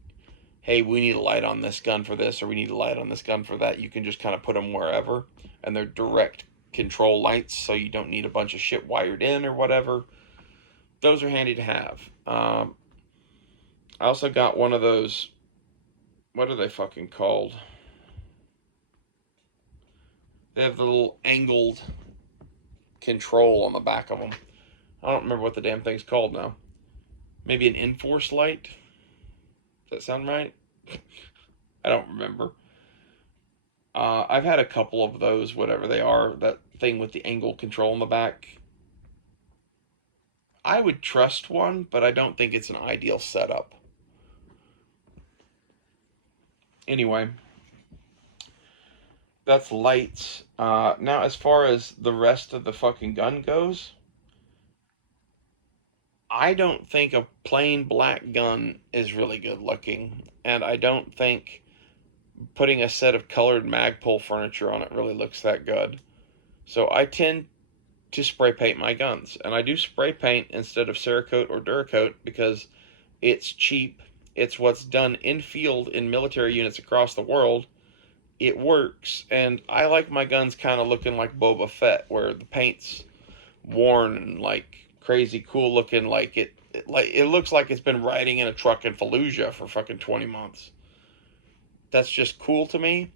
hey, we need a light on this gun for this, or we need a light on this gun for that. You can just kind of put them wherever, and they're direct control lights, so you don't need a bunch of shit wired in or whatever. Those are handy to have. I also got one of those, what are they fucking called? They have the little angled control on the back of them. I don't remember what the damn thing's called now. Maybe an Enforce light? Does that sound right? I don't remember. I've had a couple of those, whatever they are, that thing with the angle control in the back. I would trust one, but I don't think it's an ideal setup. Anyway, that's lights. Now, as far as the rest of the fucking gun goes, I don't think a plain black gun is really good looking, and I don't think putting a set of colored Magpul furniture on it really looks that good. So I tend to spray paint my guns, and I do spray paint instead of Cerakote or Duracoat because it's cheap. It's what's done in field in military units across the world. It works, and I like my guns kind of looking like Boba Fett, where the paint's worn and like crazy cool looking, like it looks like it's been riding in a truck in Fallujah for fucking 20 months. That's just cool to me.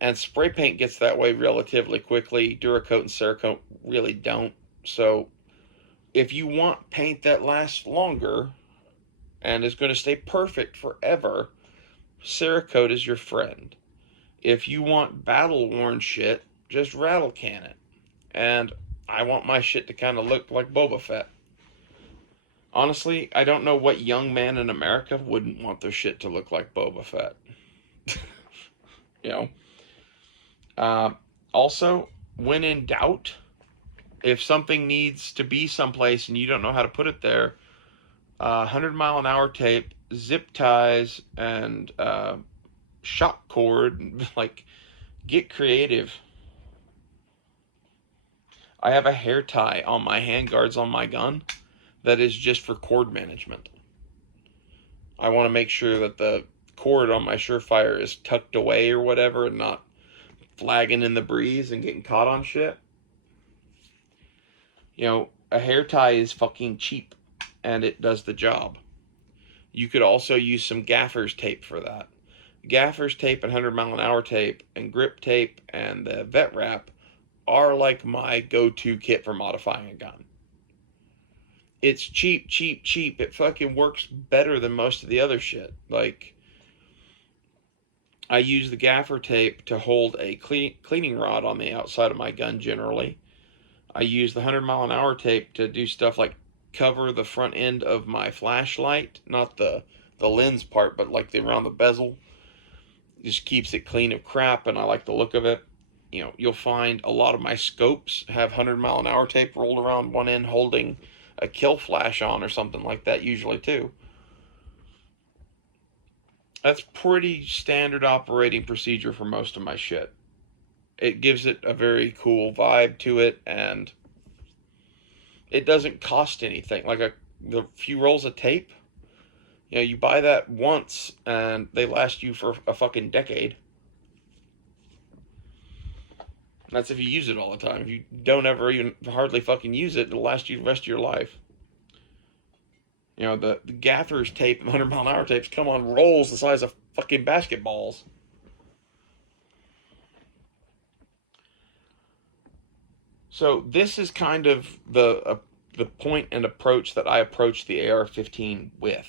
And spray paint gets that way relatively quickly. Duracoat and Cerakote really don't. So if you want paint that lasts longer and is going to stay perfect forever, Cerakote is your friend. If you want battle-worn shit, just rattle can it. And I want my shit to kind of look like Boba Fett. Honestly, I don't know what young man in America wouldn't want their shit to look like Boba Fett. You know? Also, when in doubt, if something needs to be someplace and you don't know how to put it there, 100-mile-an-hour tape, zip ties, and shock cord. Like, get creative. I have a hair tie on my handguards on my gun that is just for cord management. I want to make sure that the cord on my Surefire is tucked away or whatever and not flagging in the breeze and getting caught on shit. You know, a hair tie is fucking cheap and it does the job. You could also use some gaffer's tape for that. Gaffer's tape and 100-mile-an-hour tape and grip tape and the vet wrap are like my go-to kit for modifying a gun. It's cheap, cheap, cheap. It fucking works better than most of the other shit. Like, I use the gaffer tape to hold a cleaning rod on the outside of my gun generally. I use the 100-mile-an-hour tape to do stuff like cover the front end of my flashlight, not the lens part, but like around the bezel. Just keeps it clean of crap, and I like the look of it. You know, you'll find a lot of my scopes have 100-mile-an-hour tape rolled around one end holding a kill flash on or something like that usually too. That's pretty standard operating procedure for most of my shit. It gives it a very cool vibe to it, and it doesn't cost anything. Like the few rolls of tape, you know, you buy that once and they last you for a fucking decade. That's if you use it all the time. If you don't ever even hardly fucking use it, it'll last you the rest of your life. You know, the gaffer's tape and 100-mile-an-hour tapes come on rolls the size of fucking basketballs. So this is kind of the point and approach that I approach the AR-15 with.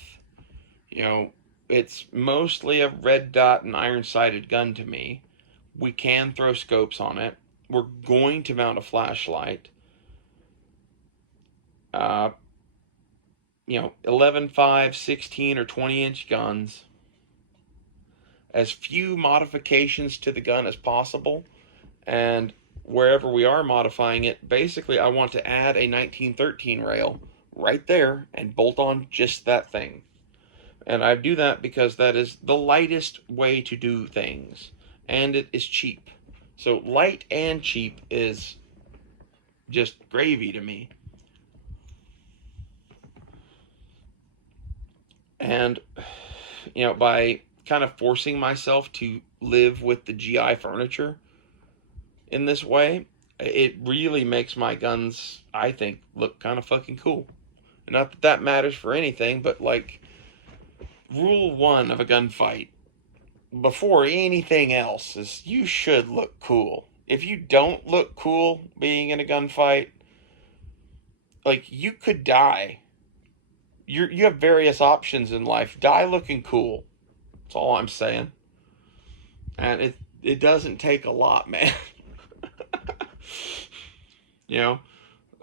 You know, it's mostly a red dot and iron-sighted gun to me. We can throw scopes on it. We're going to mount a flashlight. You know, 11.5, 16, or 20-inch guns. As few modifications to the gun as possible. And wherever we are modifying it, basically I want to add a 1913 rail right there and bolt on just that thing. And I do that because that is the lightest way to do things. And it is cheap. So light and cheap is just gravy to me. And, you know, by kind of forcing myself to live with the GI furniture in this way, it really makes my guns, I think, look kind of fucking cool. Not that that matters for anything, but like, rule one of a gunfight, before anything else, is you should look cool. If you don't look cool being in a gunfight, like, you could die. You have various options in life. Die looking cool. That's all I'm saying. And it doesn't take a lot, man. You know,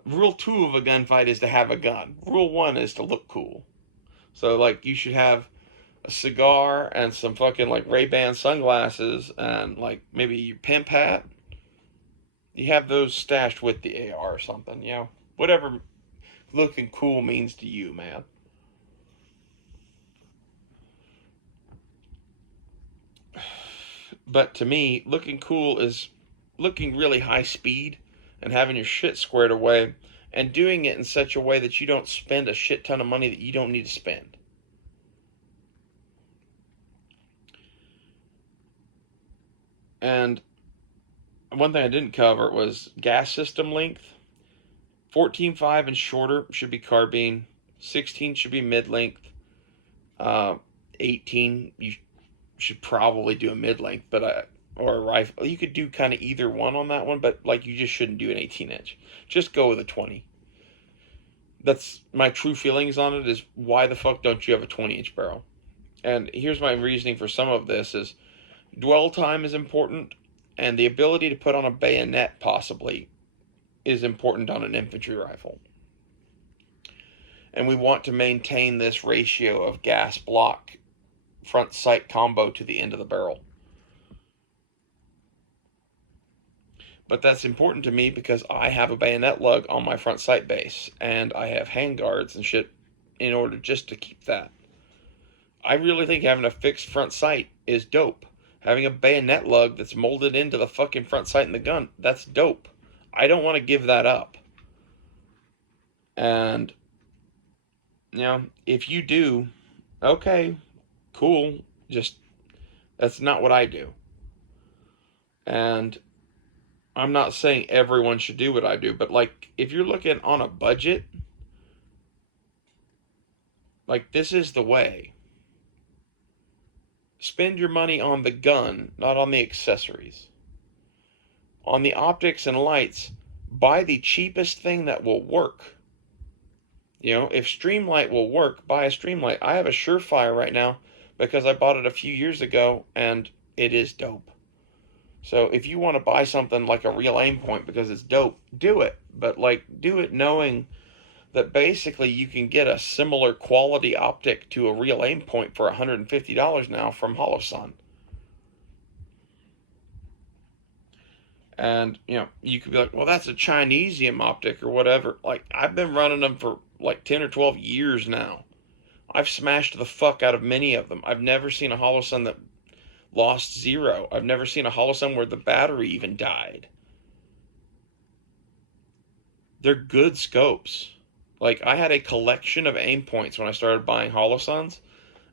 rule 2 of a gunfight is to have a gun. Rule 1 is to look cool. So, like, you should have a cigar and some fucking, like, Ray-Ban sunglasses and, like, maybe your pimp hat. You have those stashed with the AR or something, you know? Whatever looking cool means to you, man. But to me, looking cool is looking really high speed and having your shit squared away and doing it in such a way that you don't spend a shit ton of money that you don't need to spend. And one thing I didn't cover was gas system length. 14.5 and shorter should be carbine. 16 should be mid-length. 18, you should probably do a mid-length, but or a rifle. You could do kind of either one on that one, but like, you just shouldn't do an 18-inch. Just go with a 20. That's my true feelings on it, is why the fuck don't you have a 20-inch barrel? And here's my reasoning for some of this is dwell time is important, and the ability to put on a bayonet possibly is important on an infantry rifle. And we want to maintain this ratio of gas block front sight combo to the end of the barrel. But that's important to me because I have a bayonet lug on my front sight base, and I have handguards and shit in order just to keep that. I really think having a fixed front sight is dope. Having a bayonet lug that's molded into the fucking front sight in the gun, that's dope. I don't want to give that up. And, if you do, okay, cool. Just, that's not what I do. And I'm not saying everyone should do what I do, but like, if you're looking on a budget, like, this is the way. Spend your money on the gun, not on the accessories. On the optics and lights, buy the cheapest thing that will work. If Streamlight will work, buy a Streamlight. I have a Surefire right now because I bought it a few years ago and it is dope. So if you want to buy something like a real aim point because it's dope, do it. But like, do it knowing that basically you can get a similar quality optic to a real aim point for $150 now from Holosun. And, you could be like, well, that's a Chinesium optic or whatever. Like, I've been running them for like 10 or 12 years now. I've smashed the fuck out of many of them. I've never seen a Holosun that lost zero. I've never seen a Holosun where the battery even died. They're good scopes. Like, I had a collection of aim points when I started buying Holosuns.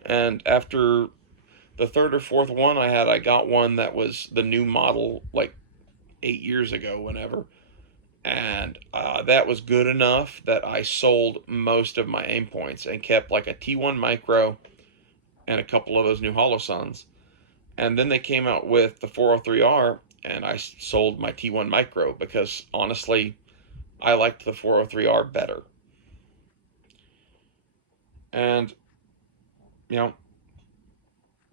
And after the third or fourth one I got one that was the new model, like 8 years ago, whenever. And that was good enough that I sold most of my aim points and kept like a T1 Micro and a couple of those new Holosuns. And then they came out with the 403R, and I sold my T1 Micro because honestly, I liked the 403R better. And,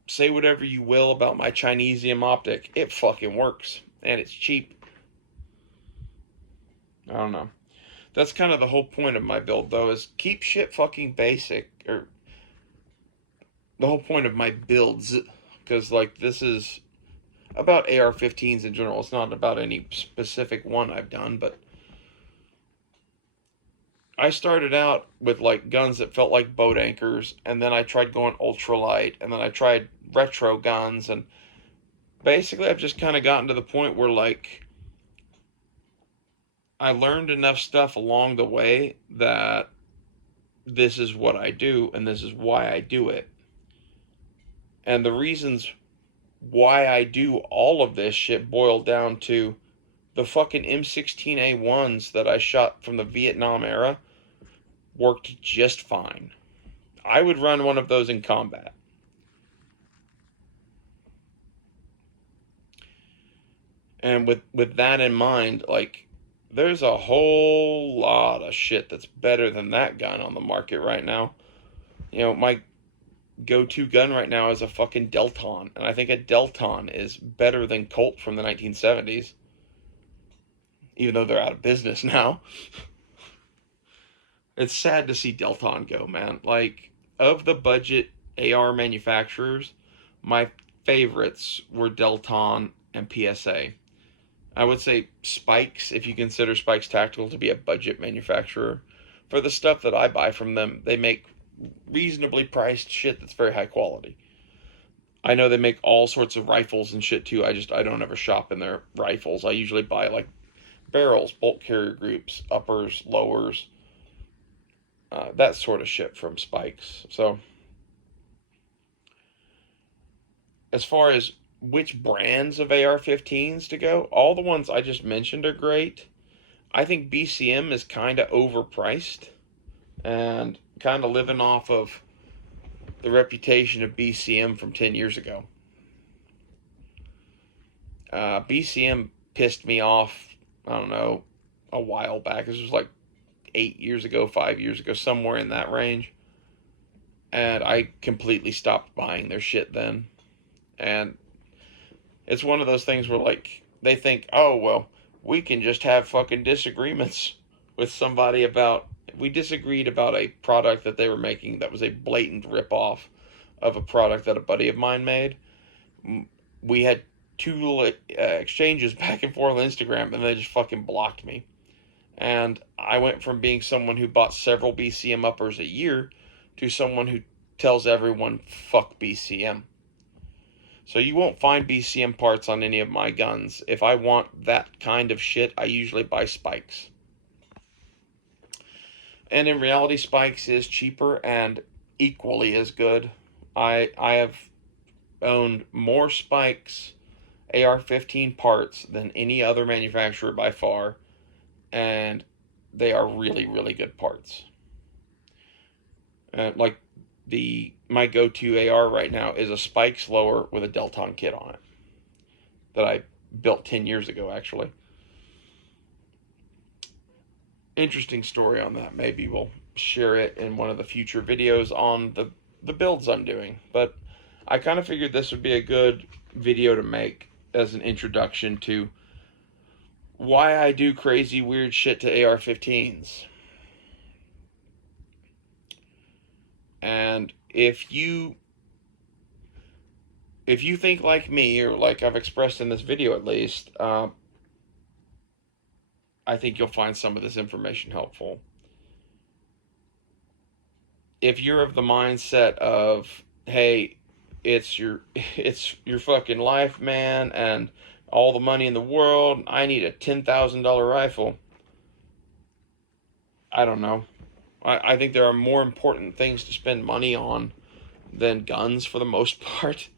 say whatever you will about my Chinesium optic, it fucking works. And it's cheap. I don't know. That's kind of the whole point of my build, though, is keep shit fucking basic. Or the whole point of my builds, because, like, this is about AR-15s in general. It's not about any specific one I've done, but I started out with, like, guns that felt like boat anchors, and then I tried going ultralight, and then I tried retro guns, and basically I've just kind of gotten to the point where, like, I learned enough stuff along the way that this is what I do, and this is why I do it. And the reasons why I do all of this shit boil down to the fucking M16A1s that I shot from the Vietnam era worked just fine. I would run one of those in combat. And with that in mind, like, there's a whole lot of shit that's better than that gun on the market right now. My go-to gun right now is a fucking Delton, and I think a Delton is better than Colt from the 1970s, even though they're out of business now. It's sad to see Delton go, man. Like, of the budget AR manufacturers, my favorites were Delton and PSA. I would say Spikes, if you consider Spikes Tactical to be a budget manufacturer. For the stuff that I buy from them, they make reasonably priced shit that's very high quality. I know they make all sorts of rifles and shit too. I don't ever shop in their rifles. I usually buy like barrels, bolt carrier groups, uppers, lowers, that sort of shit from Spikes. So as far as which brands of AR-15s to go, all the ones I just mentioned are great. I think BCM is kind of overpriced and kind of living off of the reputation of BCM from 10 years ago. BCM pissed me off, I don't know, a while back. This was like 8 years ago, 5 years ago, somewhere in that range. And I completely stopped buying their shit then. And it's one of those things where, like, they think, oh, well, we can just have fucking disagreements with somebody about... We disagreed about a product that they were making that was a blatant ripoff of a product that a buddy of mine made. We had two exchanges back and forth on Instagram, and they just fucking blocked me. And I went from being someone who bought several BCM uppers a year to someone who tells everyone fuck BCM. So you won't find BCM parts on any of my guns. If I want that kind of shit, I usually buy spikes. And in reality, spikes is cheaper and equally as good. I have owned more spikes AR-15 parts than any other manufacturer by far, and they are really, really good parts. Like my go-to AR right now is a spike slower with a Delton kit on it that I built 10 years ago, actually. Interesting story on that. Maybe we'll share it in one of the future videos on the builds I'm doing. But I kind of figured this would be a good video to make as an introduction to why I do crazy weird shit to AR-15s. And if you think like me, or like I've expressed in this video at least, I think you'll find some of this information helpful. If you're of the mindset of, hey, it's your fucking life, man, and all the money in the world, I need a $10,000 rifle. I don't know. I think there are more important things to spend money on than guns for the most part.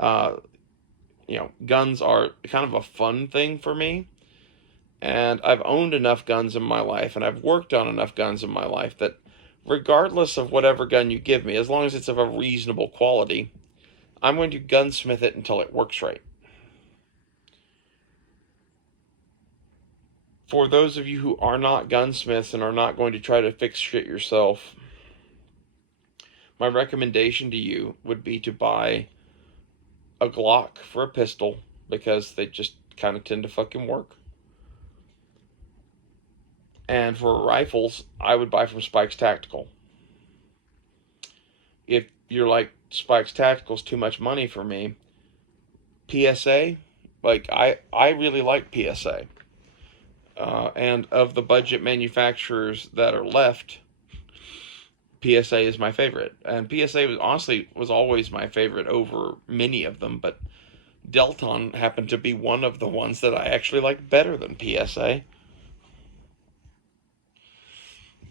Guns are kind of a fun thing for me. And I've owned enough guns in my life, and I've worked on enough guns in my life that regardless of whatever gun you give me, as long as it's of a reasonable quality, I'm going to gunsmith it until it works right. For those of you who are not gunsmiths and are not going to try to fix shit yourself, my recommendation to you would be to buy a Glock for a pistol, because they just kind of tend to fucking work. And for rifles, I would buy from Spikes Tactical. If you're like, Spikes Tactical's too much money for me, PSA, like I really like PSA. And of the budget manufacturers that are left, PSA is my favorite. And PSA was always my favorite over many of them, but Delton happened to be one of the ones that I actually like better than PSA.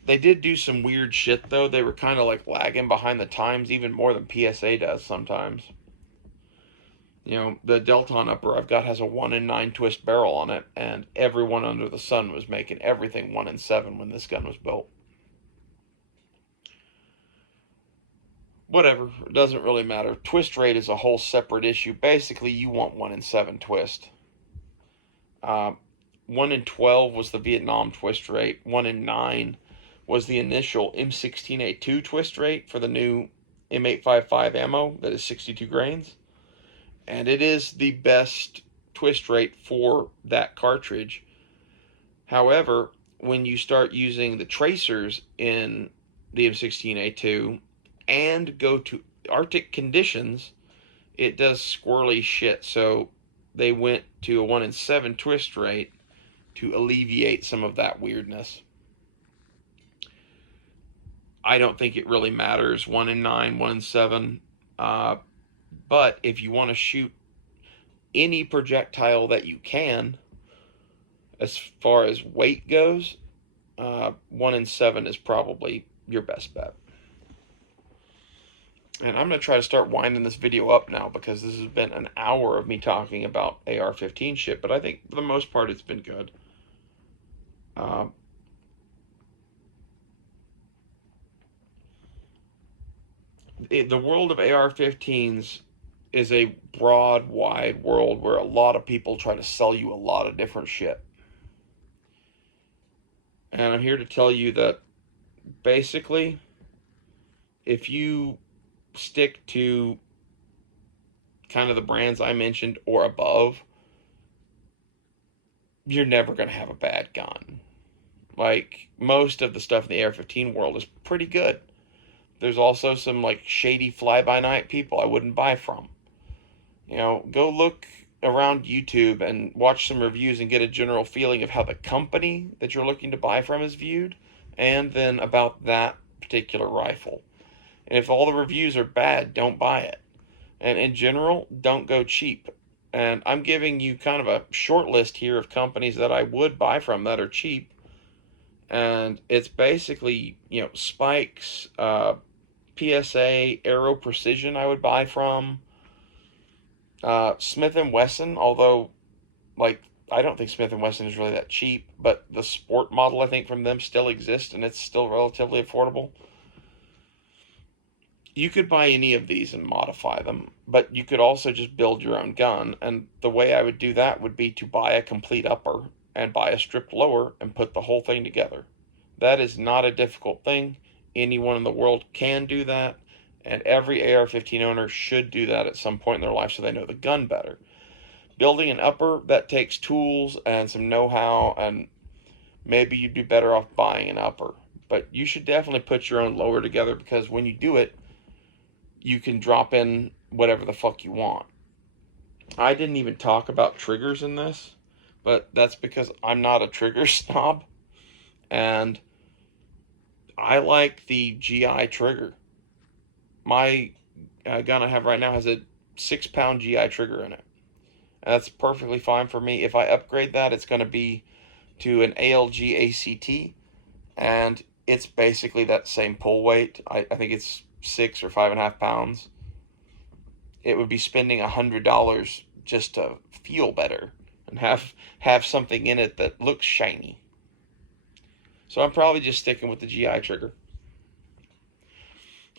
They did do some weird shit, though. They were kind of like lagging behind the times, even more than PSA does sometimes. The Delton upper I've got has a 1 in 9 twist barrel on it, and everyone under the sun was making everything 1 in 7 when this gun was built. Whatever, it doesn't really matter. Twist rate is a whole separate issue. Basically, you want 1 in 7 twist. 1 in 12 was the Vietnam twist rate. 1 in 9 was the initial M16A2 twist rate for the new M855 ammo that is 62 grains. And it is the best twist rate for that cartridge. However, when you start using the tracers in the M16A2 and go to Arctic conditions, it does squirrely shit. So they went to a 1 in 7 twist rate to alleviate some of that weirdness. I don't think it really matters, 1 in 9, 1 in 7. But if you want to shoot any projectile that you can, as far as weight goes, 1 in 7 is probably your best bet. And I'm going to try to start winding this video up now, because this has been an hour of me talking about AR-15 shit, but I think for the most part it's been good. The world of AR-15s is a broad, wide world where a lot of people try to sell you a lot of different shit. And I'm here to tell you that basically, if you stick to kind of the brands I mentioned or above, you're never going to have a bad gun. Like, most of the stuff in the AR-15 world is pretty good. There's also some like shady fly-by-night people I wouldn't buy from. Go look around YouTube and watch some reviews and get a general feeling of how the company that you're looking to buy from is viewed, and then about that particular rifle. And if all the reviews are bad, don't buy it. And in general, don't go cheap. And I'm giving you kind of a short list here of companies that I would buy from that are cheap. And it's basically, Spikes, PSA, Aero Precision I would buy from. Smith & Wesson, although, like, I don't think Smith & Wesson is really that cheap, but the sport model, I think, from them still exists, and it's still relatively affordable. You could buy any of these and modify them, but you could also just build your own gun, and the way I would do that would be to buy a complete upper and buy a stripped lower and put the whole thing together. That is not a difficult thing. Anyone in the world can do that, and every AR-15 owner should do that at some point in their life so they know the gun better. Building an upper, that takes tools and some know-how, and maybe you'd be better off buying an upper. But you should definitely put your own lower together, because when you do it, you can drop in whatever the fuck you want. I didn't even talk about triggers in this, but that's because I'm not a trigger snob, and I like the GI trigger. My gun I have right now has a 6-pound GI trigger in it. And that's perfectly fine for me. If I upgrade that, it's going to be to an ALG ACT, and it's basically that same pull weight. I think it's 6 or 5.5 pounds. It would be spending $100 just to feel better and have something in it that looks shiny. So I'm probably just sticking with the GI trigger.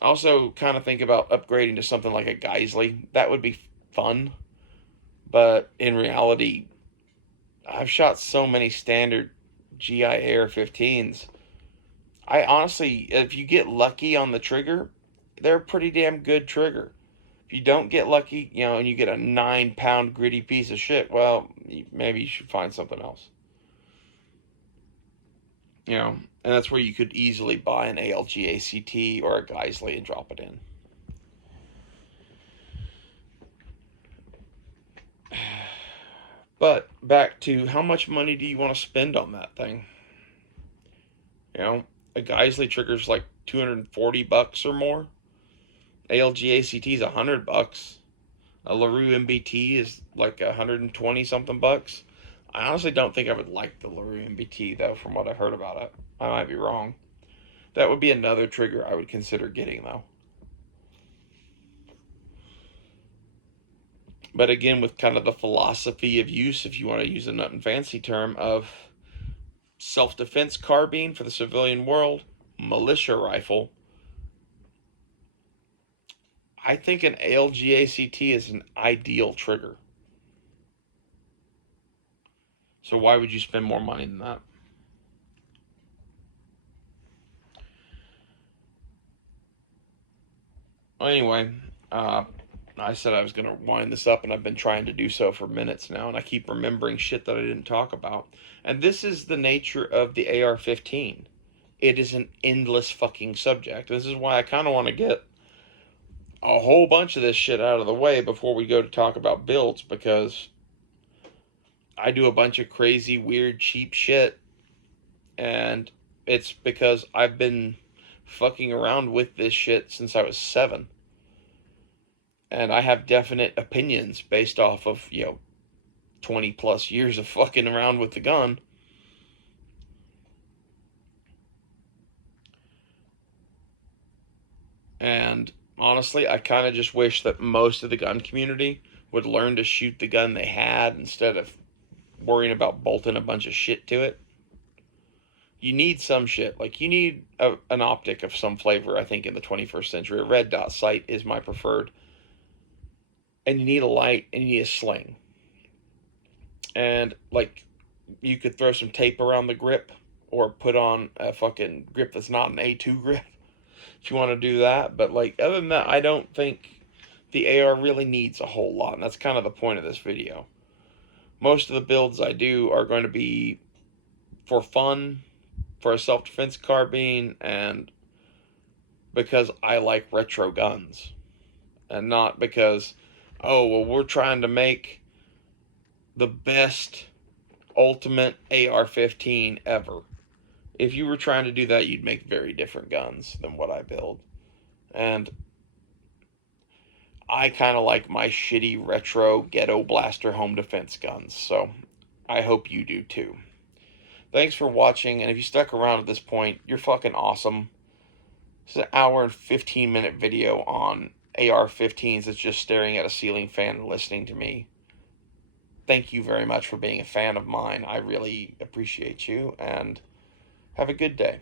I also kind of think about upgrading to something like a Geisley. That would be fun. But in reality, I've shot so many standard GI AR-15s. I honestly, if you get lucky on the trigger, they're a pretty damn good trigger. If you don't get lucky, and you get a 9-pound gritty piece of shit, well, maybe you should find something else. And that's where you could easily buy an ALG ACT or a Geisley and drop it in. But back to, how much money do you want to spend on that thing? A Geisley trigger's like $240 or more. ALG ACT is $100. A LaRue MBT is like 120 something bucks. I honestly don't think I would like the LaRue MBT though, from what I've heard about it. I might be wrong. That would be another trigger I would consider getting though. But again, with kind of the philosophy of use, if you want to use a nut and fancy term, of self-defense carbine for the civilian world, militia rifle, I think an ALG ACT is an ideal trigger. So why would you spend more money than that? Well, anyway, I said I was going to wind this up, and I've been trying to do so for minutes now, and I keep remembering shit that I didn't talk about. And this is the nature of the AR-15. It is an endless fucking subject. This is why I kind of want to get a whole bunch of this shit out of the way before we go to talk about builds, because I do a bunch of crazy, weird, cheap shit, and it's because I've been fucking around with this shit since I was 7. And I have definite opinions based off of, 20 plus years of fucking around with the gun. And honestly, I kind of just wish that most of the gun community would learn to shoot the gun they had instead of worrying about bolting a bunch of shit to it. You need some shit. Like, you need an optic of some flavor, I think, in the 21st century. A red dot sight is my preferred. And you need a light, and you need a sling. And, like, you could throw some tape around the grip, or put on a fucking grip that's not an A2 grip, if you want to do that. But, like, other than that, I don't think the AR really needs a whole lot. And that's kind of the point of this video. Most of the builds I do are going to be for fun, for a self-defense carbine, and because I like retro guns. And not because, oh, well, we're trying to make the best ultimate AR-15 ever. If you were trying to do that, you'd make very different guns than what I build. And I kind of like my shitty retro ghetto blaster home defense guns, so I hope you do too. Thanks for watching, and if you stuck around at this point, you're fucking awesome. This is an hour and 15-minute video on AR-15s that's just staring at a ceiling fan and listening to me. Thank you very much for being a fan of mine. I really appreciate you, and have a good day.